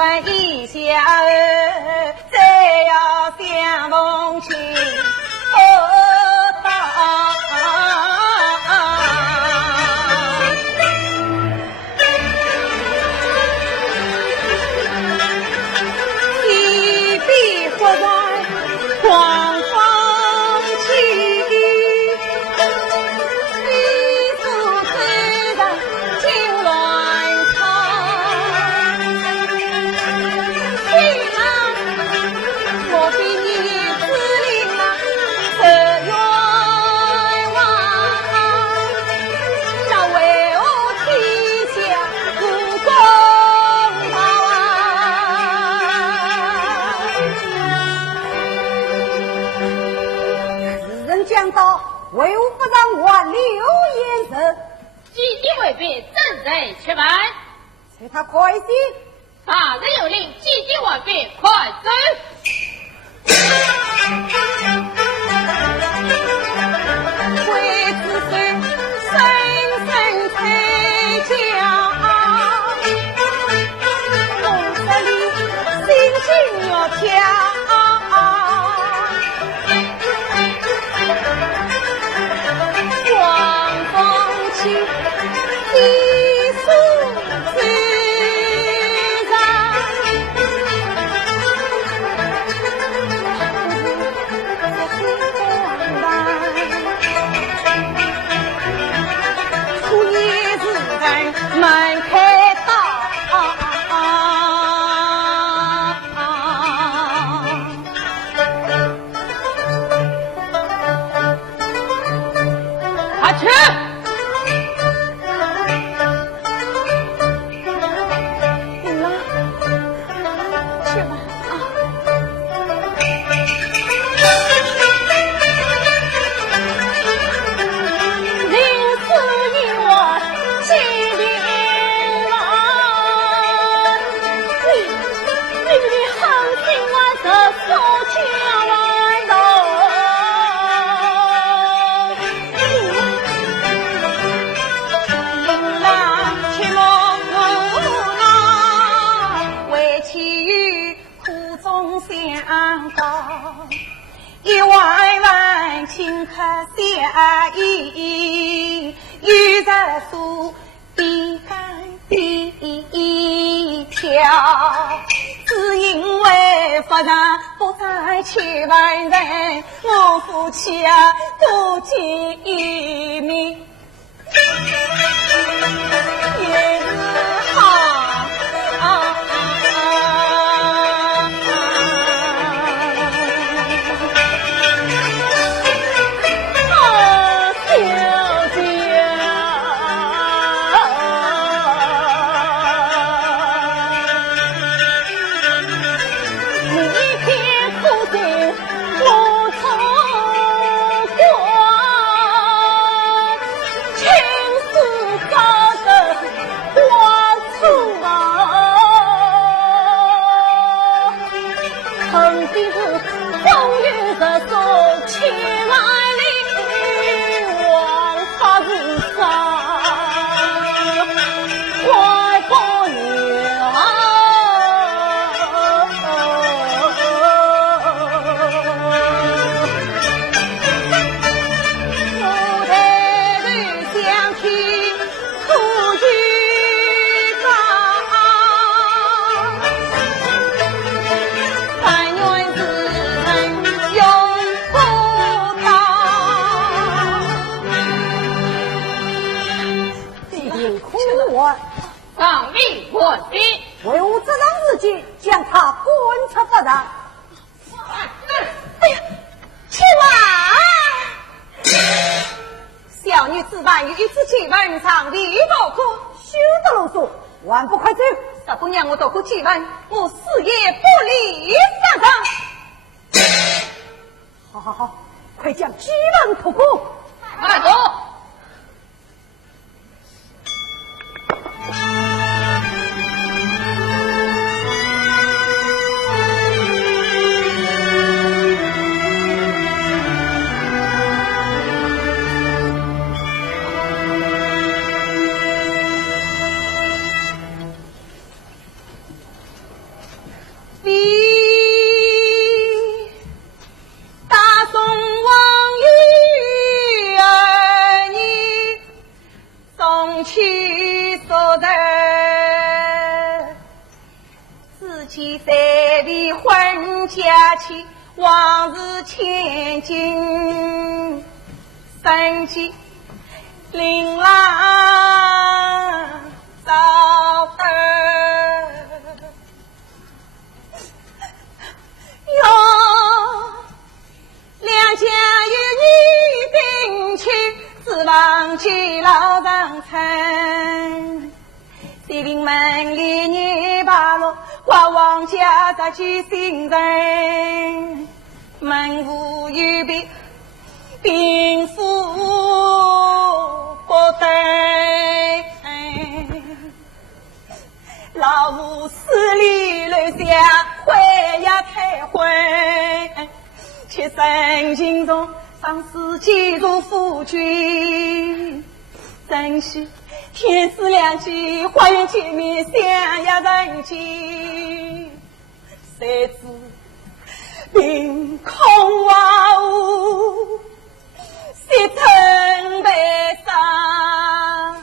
问一下儿，再要相逢情何到？一笔活在狂风起，一副自然惊乱草。虽然我比你自领啊这冤枉，要为我天下不公道世人讲道，为吾不让挽留眼神，既定未必，正人去办。催他快些。大人有令，既定未必，快走。为子孙深深催教，公司里心情要跳。狂风起，地速自然。初夜自然满开道，阿去。一万万顷刻下意，玉在树地干地跳，只因为夫人不在千万人，我夫妻啊多见面，也是好。上令我心，为吾这张日记，将他滚出不然。哎呀，千万！小女子万有一次去问上帝多苦，休得啰嗦，还不快走！大姑娘，我多苦去问，我死也不离上场。好好好，快将鸡门突破！快走！风起所在，自己在为婚家妻，往日千金，三季琳琅造儿哟，两家有你定亲，只忘记老张餐。西陵门里你把路，挂王家杂起新人，门户有别，兵符不对。老母死里留下回呀开会，且生心中上司几度夫君，珍惜天赐良机，花园见面相呀人迹，谁知凭空瓦屋，西城北上，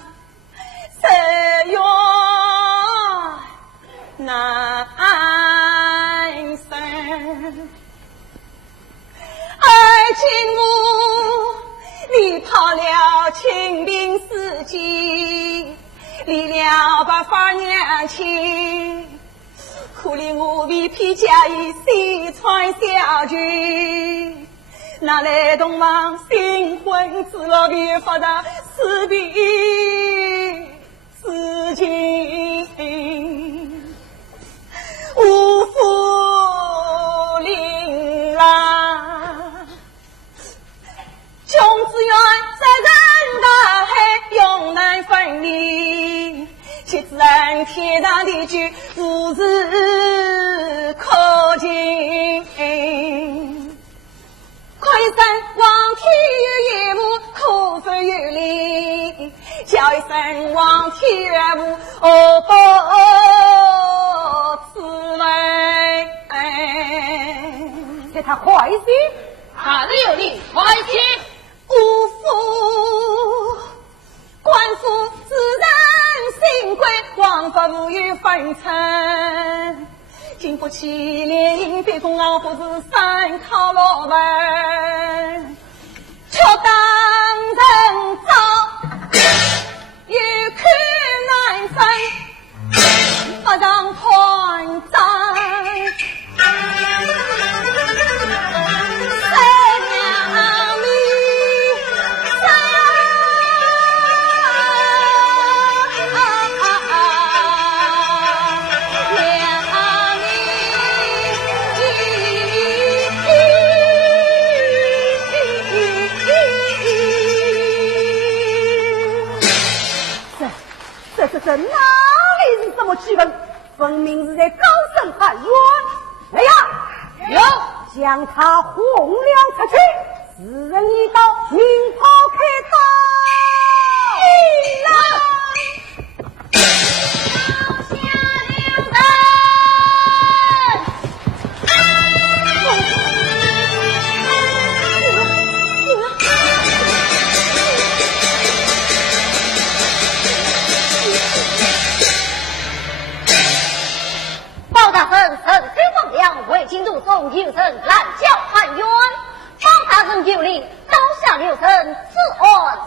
谁愿难生？爱情路，你跑了清兵司机，离了把法娘亲，可怜我为披甲衣，西穿小裙，哪来东王新婚之乐，别发的死别死情，无福临郎，穷子愿在人大海，永难分离。妻子恩天上的句，如是可敬。可一声望天有业务，可否有理？叫一声望天有务，何不自为？给他快些，哪里有理？快些！无父官府自然新规，王法无有分寸，经不起连别公老夫子三考落文，却当人造有苦难分，不让团长这哪里是什么气氛？分明是在高声喊冤！来呀，有将他洪亮出去，四人一刀，明炮开为京都送有神拦轿喊冤，方大人有令，刀下留神，此案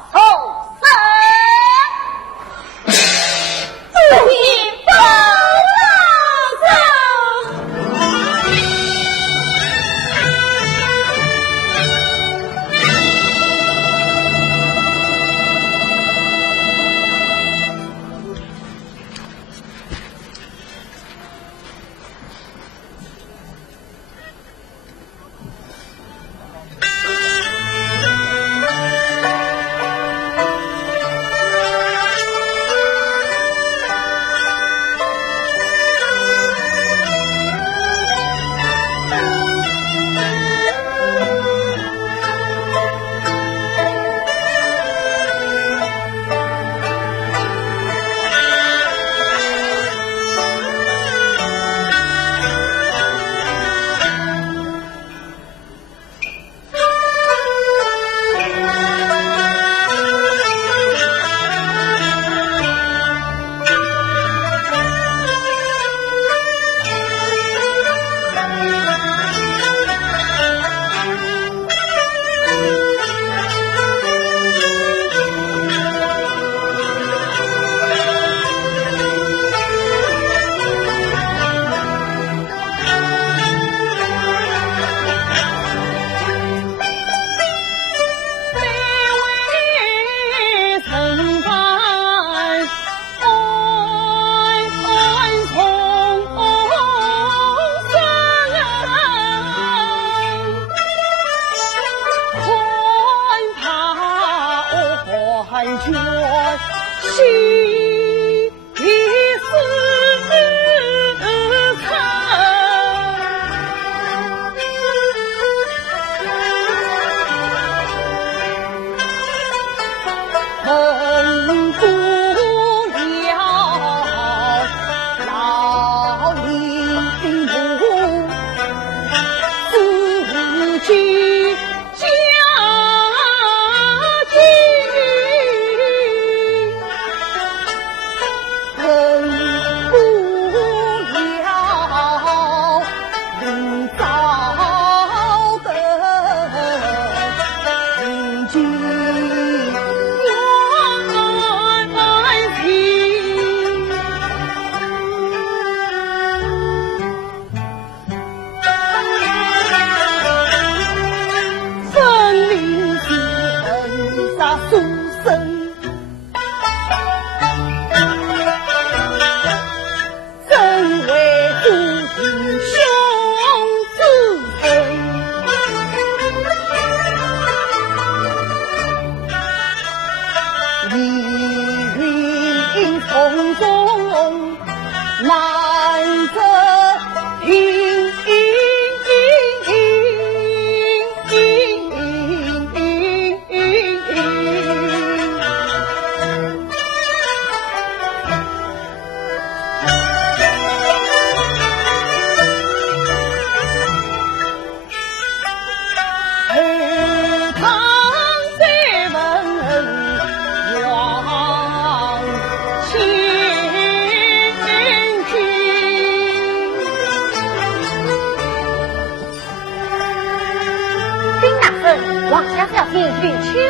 王家小姐与秋月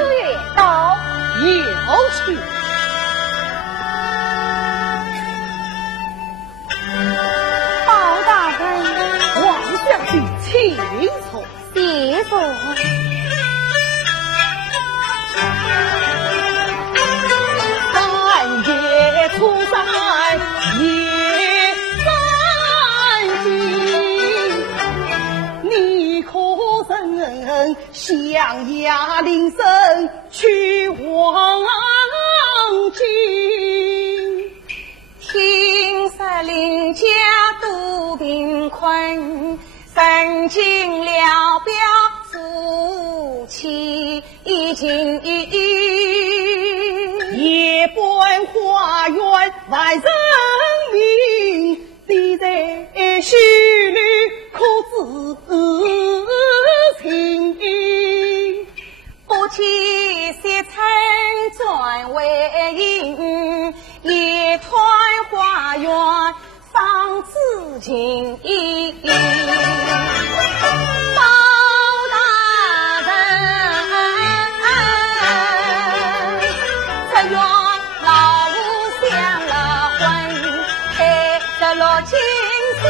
到，有去。包大人，王小姐请坐。谢坐。三月初三夜三更，你可曾响哑铃声去望君？听说邻家都贫困，曾经了表夫妻已经夜半花园万人明，你在虚里可知情？不期携尘转为影，夜团花园芳自情。包大人，这愿老吾相了婚，开得落今宵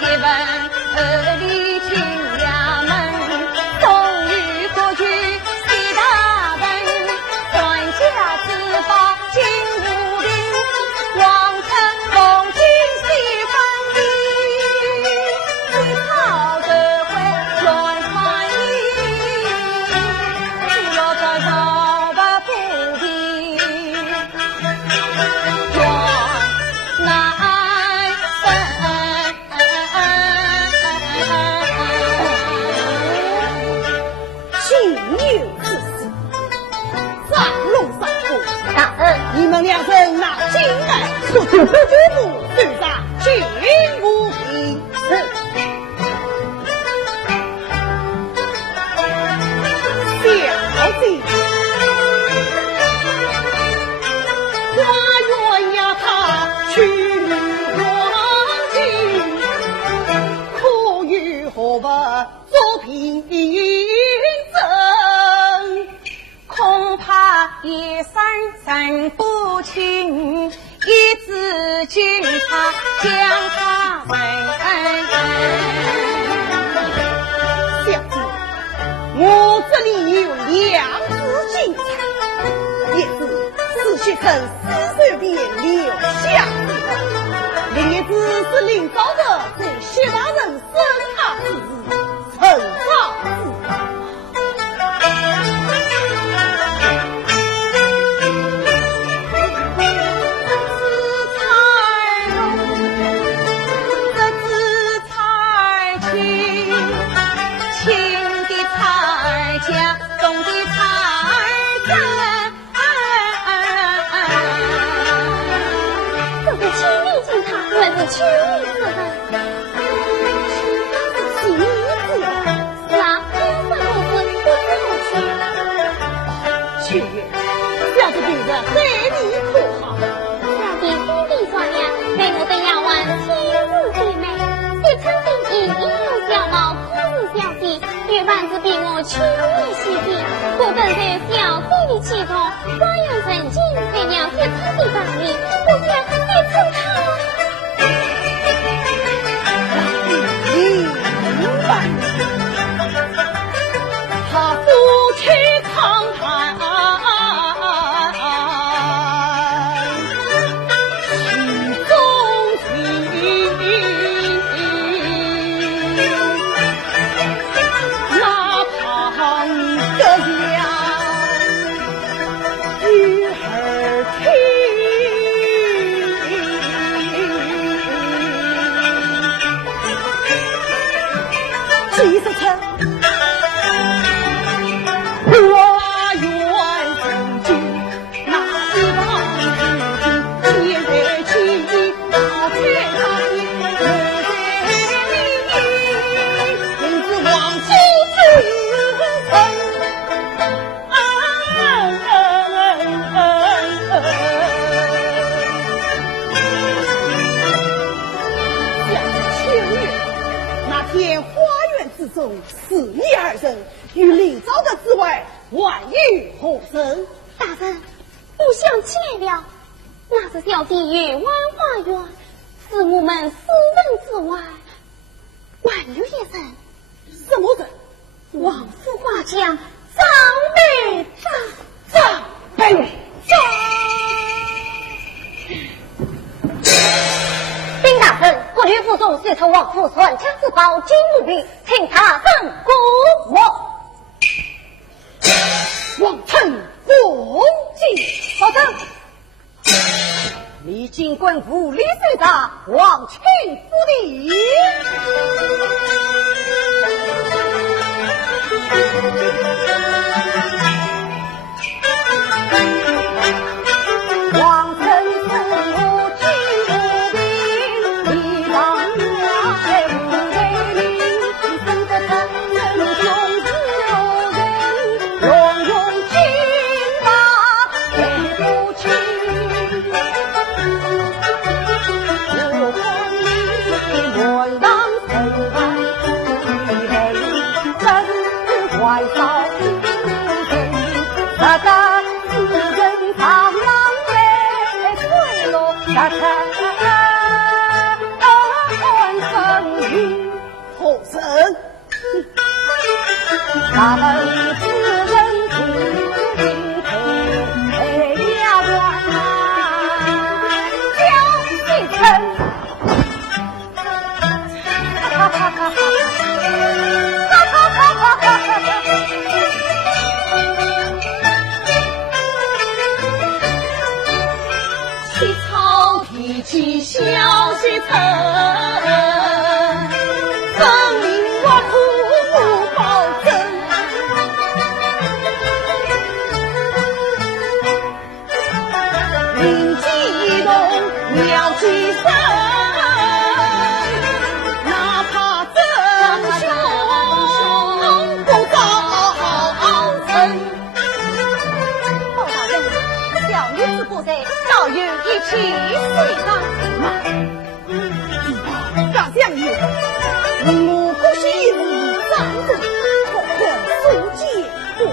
一问离亲衙门，终于过去西大门，管家自报金无林，王臣奉金西方里，你好得会乱翻译，落在手把不平，愿难分。岂有此事？上路上路，大人，你们两人拿金来，速速不对上军无平。小姐，花园呀，他去王金，可与何不做平争？恐怕夜深人不清，一字军他将他小姐，我这里有两支金钗，一支是学成4岁便留下的，另一支是领导的在谢大人生他之日陈造之。是秋女子的。是女子呀？是啊，天生如此，不知何去月，小子病人对你可好？小弟天地转呀，对我的要问天子最美，一称定义，一有小貌，可是小姐，月半子比我秋月细地，我本在小弟的气头，花样曾经为了一称的把你，我想一称他。他夫妻康泰，心中情，哪怕个娘女儿听，几十层。花园曾经那一望无际，年月起，大天大地不在你，因此望夫子曾。那天花园之中，是你二人与李昭的之外，万遇何生？大人，我想起来了，那是小弟与万花园，是我们四人之外，还有一人。什么人？王府花将张美张北丁大人，国律府中随从王府传枪自报金无比，请他等过我。王臣恭敬，好的。李靖官府李队长王庆府邸。王臣父母亲无病，一当娘无为民，一生的他人兄弟有人，永永亲妈对不起。我问你，门当城外，真怪少人，大家自认苍狼来退落，大家生于后生，咱们自认平配呀官叫一声，哈哈哈哈哈。起草提起消息层，证明我徒不保证。灵机一动，妙计生，哪怕真凶不造成。包大人，小女子不在，早有一起随上。大将军，目不息日战争，何况书记不可。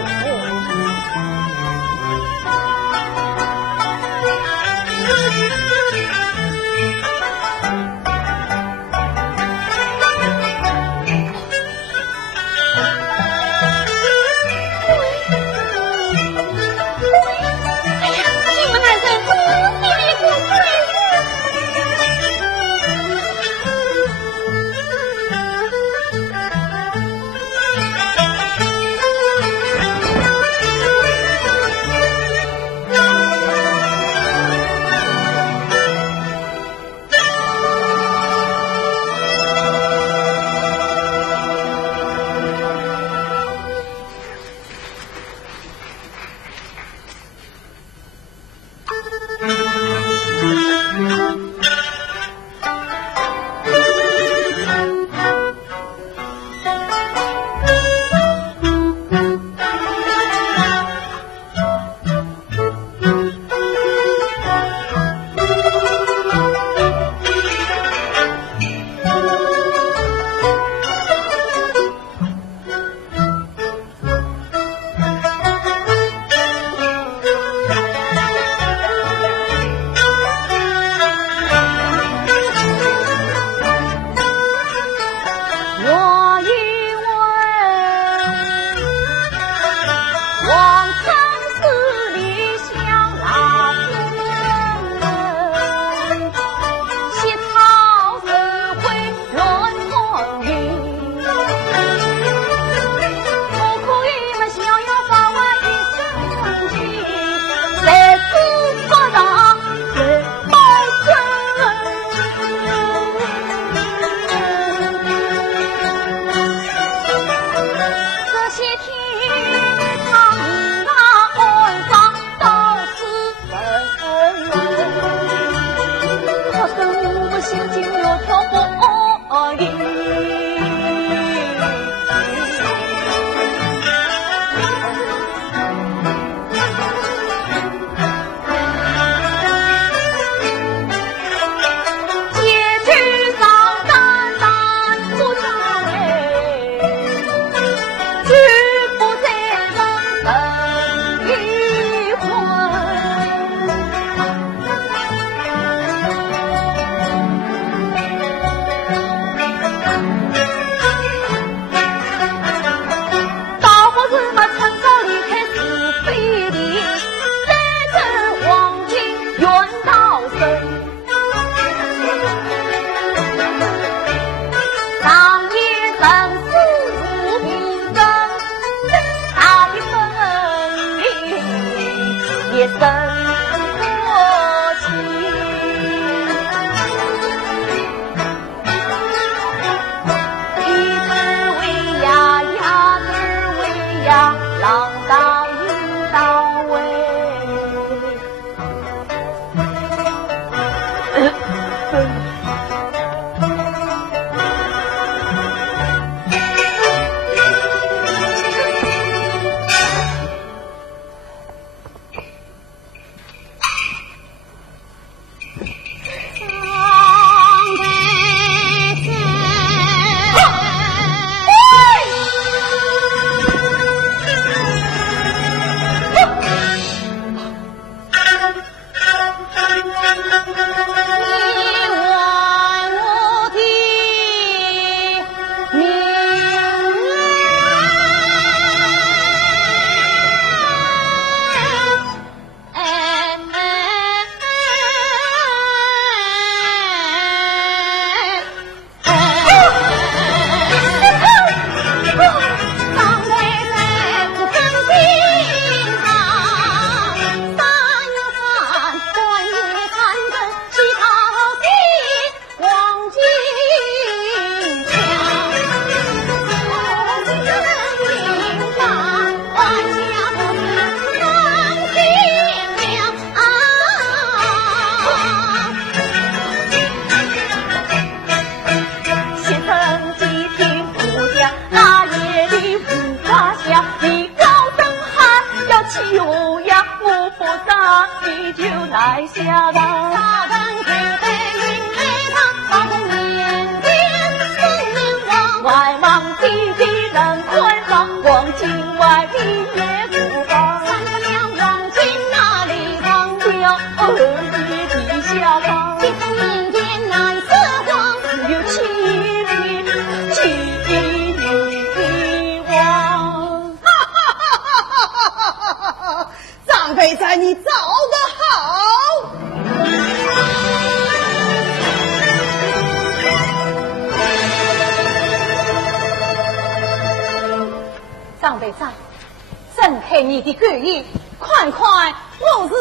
你的贵意，快快，我是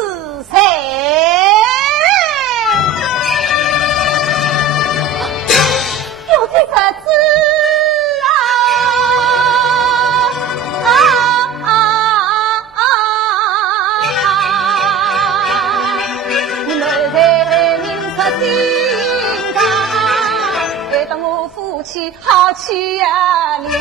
谁？有这个字你们在明察心肠，该当我夫妻好气呀娘。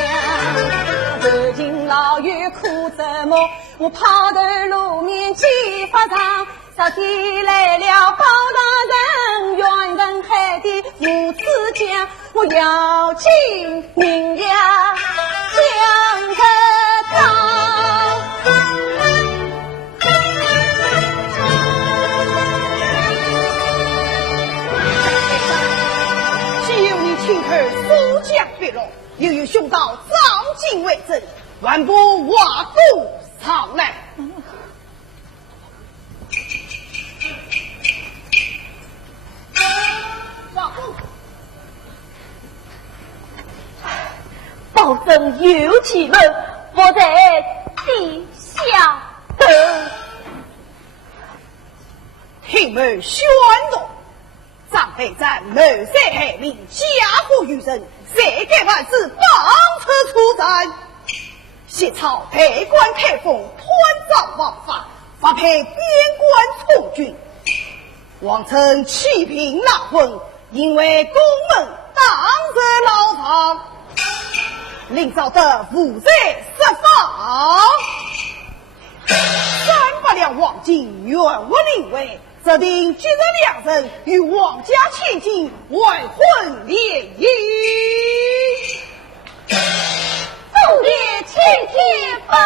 如今老于苦折磨，我抛头露面几发长，昨天来了包大人，远人海的父子讲，我要进明呀江河汤。只有你亲口所讲别落，又有兄道照进为证，万不瓦固藏来。保证有其人，我在地下等。听闻宣动，长辈在谋杀害命，家祸于人，谁给万事帮车出战？谢朝配官开封，团造王法，发配边关充军。王称弃平纳婚，因为宫门当着牢房，令造得负债释放。300两黄金原我领为，责定今日2人与王家千金完婚联姻。众爹千天保